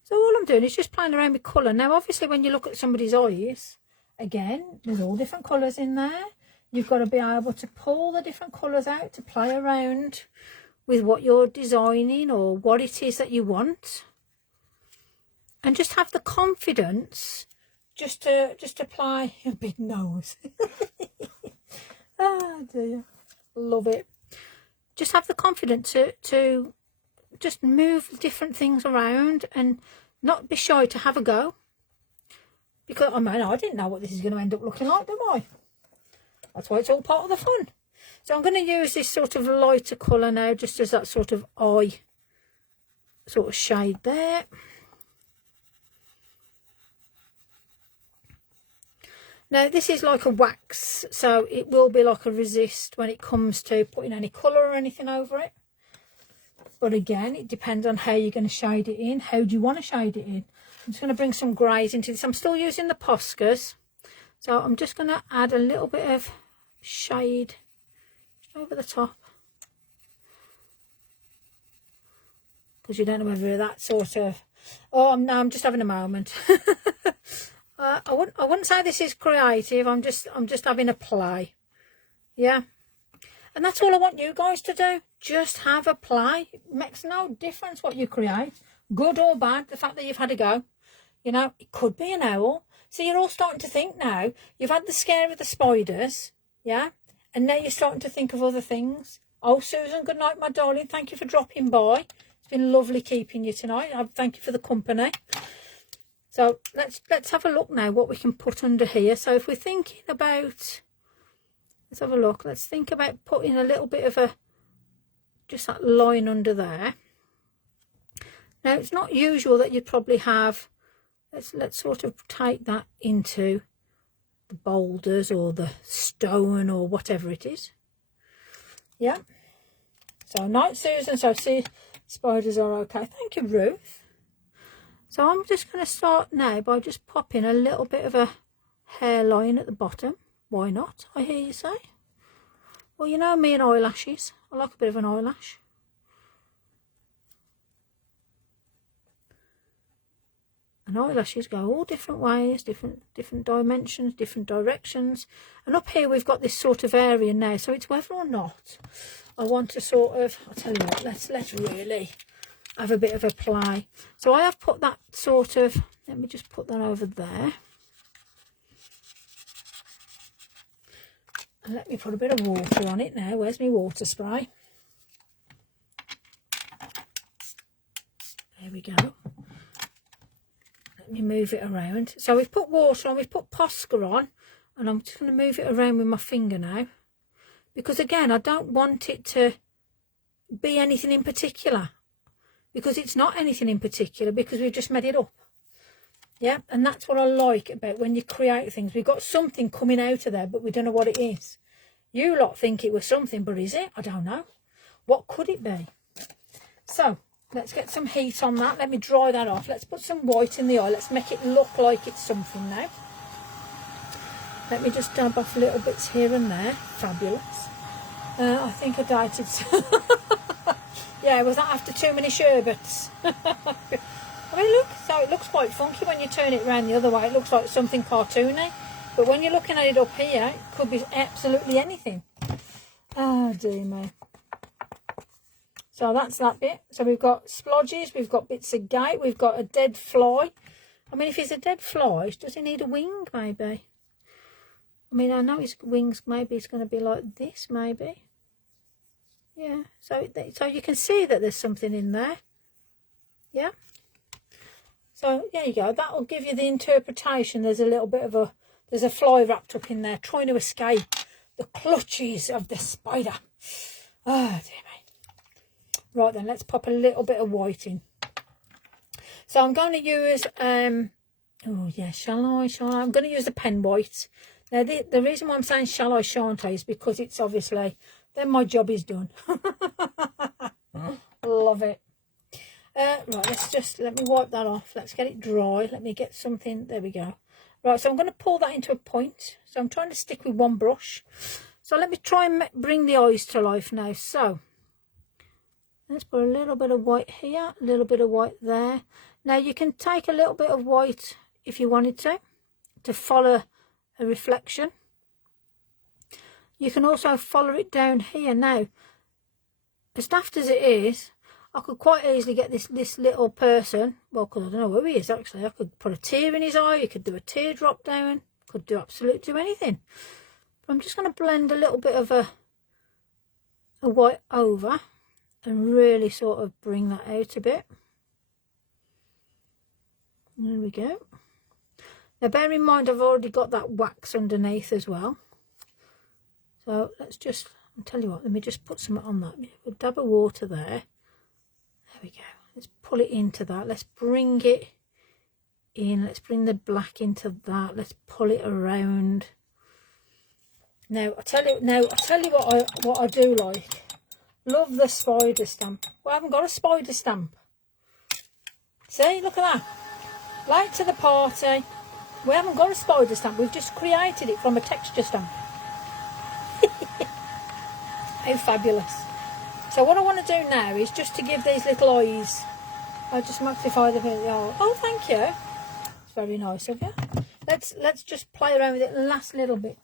So all I'm doing is just playing around with colour. Now obviously when you look at somebody's eyes, again, there's all different colours in there. You've got to be able to pull the different colours out to play around with what you're designing or what it is that you want. And just have the confidence just to apply a big nose. Oh dear, love it. Just have the confidence to just move different things around and not be shy to have a go. Because I mean, I didn't know what this is going to end up looking like, do I? That's why it's all part of the fun. So I'm going to use this sort of lighter colour now, just as that sort of eye sort of shade there. Now this is like a wax, so it will be like a resist when it comes to putting any colour or anything over it. But again, it depends on how you're going to shade it in. How do you want to shade it in? I'm just going to bring some greys into this. I'm still using the Poscas. So I'm just going to add a little bit of shade over the top. Because you don't know whether that sort of... Oh, no, I'm just having a moment. I wouldn't say this is creative. I'm just having a play. Yeah. And that's all I want you guys to do. Just have a play. It makes no difference what you create. Good or bad, the fact that you've had a go. You know, it could be an owl. So you're all starting to think now. You've had the scare of the spiders. Yeah. And now you're starting to think of other things. Oh, Susan, good night, my darling. Thank you for dropping by. It's been lovely keeping you tonight. I thank you for the company. So let's have a look now what we can put under here. So if we're thinking about... Let's have a look. Let's think about putting a little bit of a, just that line under there. Now, it's not usual that you'd probably have, let's sort of take that into the boulders or the stone or whatever it is. Yeah. So, night, Susan. So, see, spiders are okay. Thank you, Ruth. So, I'm just going to start now by just popping a little bit of a hairline at the bottom. Why not, I hear you say? Well, you know me and eyelashes. I like a bit of an eyelash. And eyelashes go all different ways, different dimensions, different directions. And up here we've got this sort of area now. So it's whether or not I want to sort of, I'll tell you what, let's really have a bit of a play. So I have put that sort of, let me just put that over there. And let me put a bit of water on it now. Where's my water spray? There we go. Let me move it around. So we've put water on, we've put Posca on, and I'm just going to move it around with my finger now. Because again, I don't want it to be anything in particular. Because it's not anything in particular, because we've just made it up. Yeah, and that's what I like about when you create things. We've got something coming out of there, but we don't know what it is. You lot think it was something, but is it? I don't know. What could it be? So, let's get some heat on that. Let me dry that off. Let's put some white in the eye. Let's make it look like it's something now. Let me just dab off little bits here and there. Fabulous. I think I dated. Yeah, was that after too many sherbets? I mean, look, so it looks quite funky when you turn it around the other way. It looks like something cartoony. But when you're looking at it up here, it could be absolutely anything. Oh, dear me. So that's that bit. So we've got splodges, we've got bits of gate, we've got a dead fly. I mean, if it's a dead fly, does he need a wing, maybe? I mean, I know his wings, maybe it's going to be like this, maybe. Yeah, so you can see that there's something in there. Yeah. So there you go. That will give you the interpretation. There's a little bit of there's a fly wrapped up in there trying to escape the clutches of the spider. Oh, dear me. Right then, let's pop a little bit of white in. So I'm going to use, oh yeah, shall I? I'm going to use the pen white. Now, the reason why I'm saying shall I, shan't I, is because it's obviously, then my job is done. Love it. Right, let me wipe that off. Let's get it dry. Let me get something. There we go. Right, so I'm going to pull that into a point. So I'm trying to stick with one brush. So let me try and bring the eyes to life now. So let's put a little bit of white here, a little bit of white there. Now you can take a little bit of white if you wanted to follow a reflection. You can also follow it down here. Now, as daft as it is, I could quite easily get this little person, well, because I don't know where he is actually. I could put a tear in his eye, you could do a teardrop down, could do absolutely anything. But I'm just going to blend a little bit of a white over and really sort of bring that out a bit. There we go. Now bear in mind I've already got that wax underneath as well. So let's just, I'll tell you what, let me just put some on that. A dab of water there. There we go. Let's pull it into that. Let's bring it in. Let's bring the black into that. Let's pull it around. Now I tell you what I do like. Love the spider stamp. We haven't got a spider stamp. See, look at that. Late to the party. We haven't got a spider stamp. We've just created it from a texture stamp. How fabulous. So what I want to do now is just to give these little eyes. I just magnify the video. Oh, thank you. It's very nice of you. Let's just play around with it the last little bit.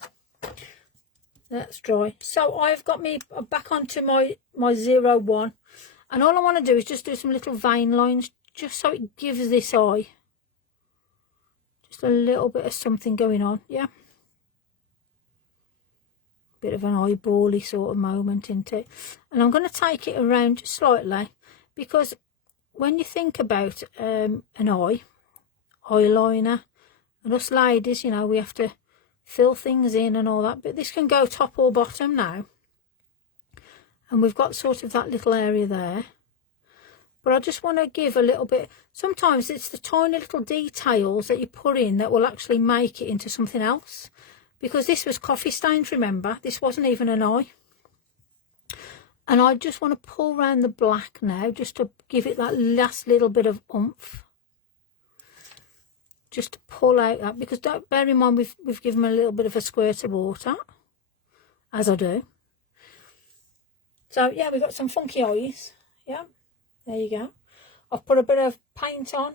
That's dry. So I've got me back onto my 01, and all I want to do is just do some little vein lines, just so it gives this eye just a little bit of something going on. Yeah, bit of an eyebally sort of moment, isn't it? And I'm going to take it around slightly, because when you think about an eyeliner, and us ladies, you know, we have to fill things in and all that, but this can go top or bottom now, and we've got sort of that little area there. But I just want to give a little bit. Sometimes it's the tiny little details that you put in that will actually make it into something else, because this was coffee stains, remember, this wasn't even an eye. And I just want to pull around the black now, just to give it that last little bit of oomph. Just to pull out that, because don't bear in mind we've given them a little bit of a squirt of water, as I do. So yeah, we've got some funky eyes. Yeah, there you go. I've put a bit of paint on,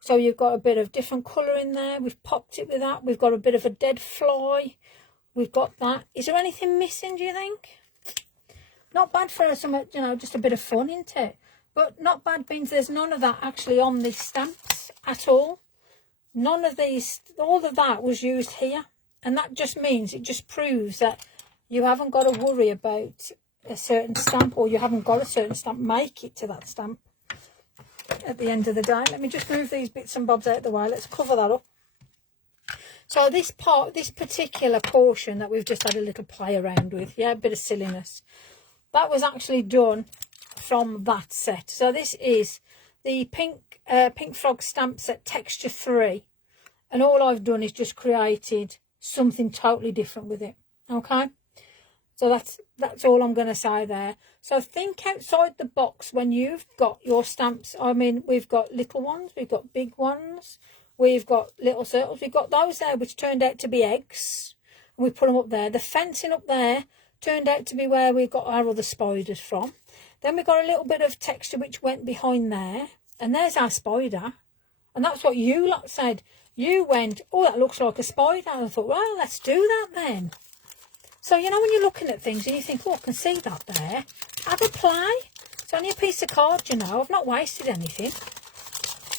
so you've got a bit of different colour in there. We've popped it with that. We've got a bit of a dead fly. We've got that. Is there anything missing, do you think? Not bad for some, you know, just a bit of fun, isn't it? But not bad means there's none of that actually on these stamps at all. None of these, all of that was used here. And that just means, it just proves that you haven't got to worry about a certain stamp, or you haven't got a certain stamp, make it to that stamp at the end of the day. Let me just move these bits and bobs out of the way. Let's cover that up. So this part, this particular portion that we've just had a little play around with, yeah, a bit of silliness, that was actually done from that set. So this is the Pink Frog stamp set texture 3, and all I've done is just created something totally different with it. Okay, so that's all I'm going to say there. So think outside the box when you've got your stamps. I mean, we've got little ones, we've got big ones, we've got little circles, we've got those there which turned out to be eggs, and we put them up there. The fencing up there turned out to be where we got our other spiders from. Then we got a little bit of texture which went behind there, and there's our spider. And that's what you lot said. You went, oh, that looks like a spider. And I thought, well, let's do that then. So, you know, when you're looking at things and you think, oh, I can see that there, have a play. It's only a piece of card, you know. I've not wasted anything.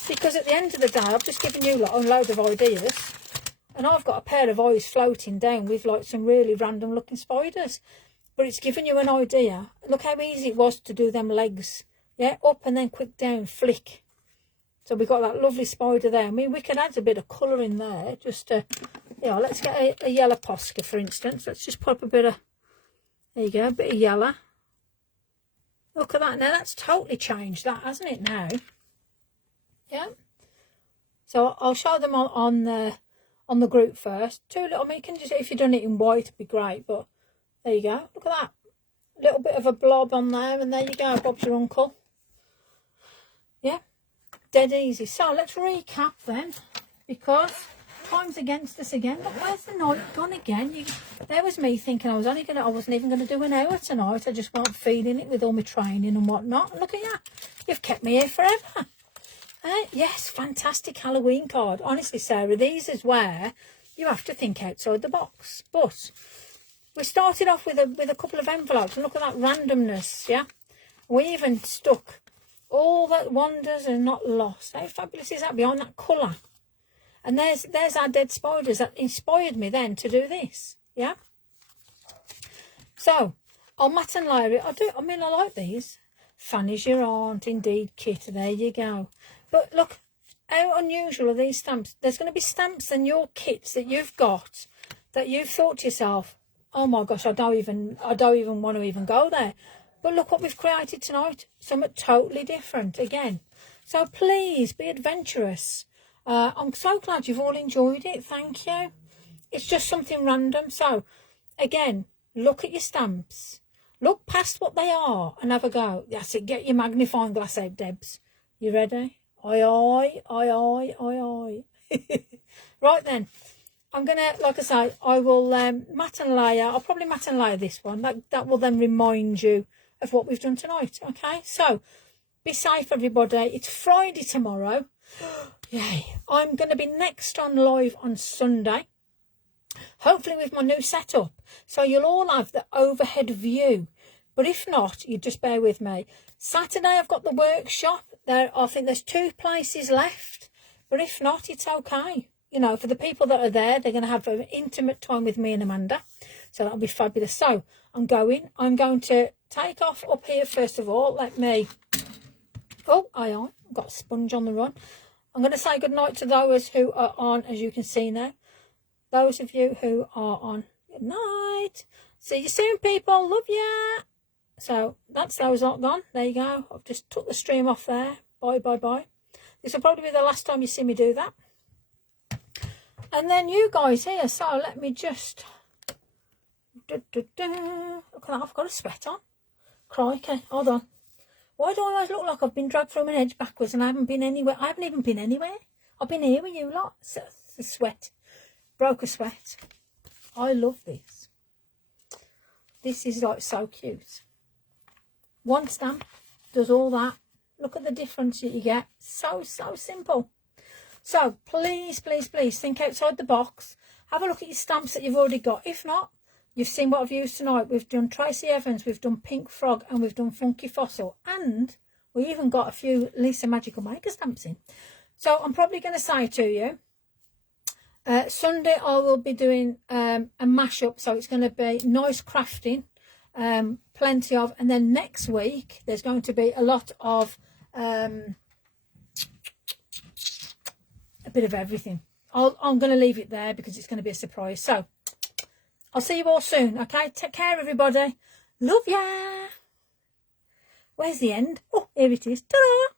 Because at the end of the day, I've just given you lot a load of ideas. And I've got a pair of eyes floating down with like some really random looking spiders. But it's given you an idea. Look how easy it was to do them legs. Yeah, up and then quick down, flick. So we've got that lovely spider there. I mean, we could add a bit of colour in there. Just to, you know, let's get a yellow Posca, for instance. Let's just pop a bit of, there you go, a bit of yellow. Look at that. Now, that's totally changed that, hasn't it, now? Yeah. So I'll show them on the group first. Two little, I mean, you can just, if you've done it in white, it'd be great. But there you go. Look at that. Little bit of a blob on there, and there you go. Bob's your uncle. Yeah. Dead easy. So let's recap then, because time's against us again. Look, where's the night gone again? There was me thinking I wasn't even gonna do an hour tonight. I just wasn't feeling it with all my training and whatnot. And look at you. You've kept me here forever. Yes, fantastic Halloween card. Honestly, Sarah, these is where you have to think outside the box. But we started off with a couple of envelopes, and look at that randomness, yeah? We even stuck all that wanders and not lost. How fabulous is that behind that colour? And there's our dead spiders that inspired me then to do this, yeah? So, I'll mat and layer it. I like these. Fanny's your aunt, indeed, Kit. There you go. But look, how unusual are these stamps? There's going to be stamps in your kits that you've got that you've thought to yourself, oh my gosh, I don't even want to even go there. But look what we've created tonight. Something totally different again. So please be adventurous. I'm so glad you've all enjoyed it. Thank you. It's just something random. So again, look at your stamps. Look past what they are and have a go. That's it. Get your magnifying glass out, Debs. You ready? Aye, aye, aye, aye, aye, aye. Right then. I'm going to, like I say, I will matte and layer. I'll probably matte and layer this one. That will then remind you of what we've done tonight. Okay, so be safe, everybody. It's Friday tomorrow. Yay. I'm going to be next on live on Sunday. Hopefully with my new setup. So you'll all have the overhead view. But if not, you just bear with me. Saturday I've got the workshop. I think there's 2 places left. But if not, it's okay. You know, for the people that are there, they're going to have an intimate time with me and Amanda. So that'll be fabulous. So I'm going to take off up here first of all. Let me... Oh, I've got a sponge on the run. I'm going to say goodnight to those who are on, as you can see now. Those of you who are on, good night. See you soon, people. Love ya. So that's those lot gone. There you go. I've just took the stream off there. Bye, bye, bye. This will probably be the last time you see me do that. And then you guys here. So let me just... Look at that. I've got a sweat on. Crikey. Hold on. Why do I always look like I've been dragged from an edge backwards and I haven't been anywhere? I haven't even been anywhere. I've been here with you lot. So, the sweat. Broke a sweat. I love this. This is like so cute. One stamp does all that. Look at the difference that you get. So simple. So please, please, please think outside the box. Have a look at your stamps that you've already got. If not, you've seen what I've used tonight. We've done Tracy Evans, we've done Pink Frog, and we've done Funky Fossil. And we even got a few Lisa Magical Maker stamps in. So I'm probably going to say to you, Sunday I will be doing a mashup. So it's going to be nice crafting, plenty of. And then next week, there's going to be a lot of a bit of everything. I'm going to leave it there because it's going to be a surprise. So I'll see you all soon, okay? Take care, everybody. Love ya. Where's the end? Oh, here it is. Ta-da!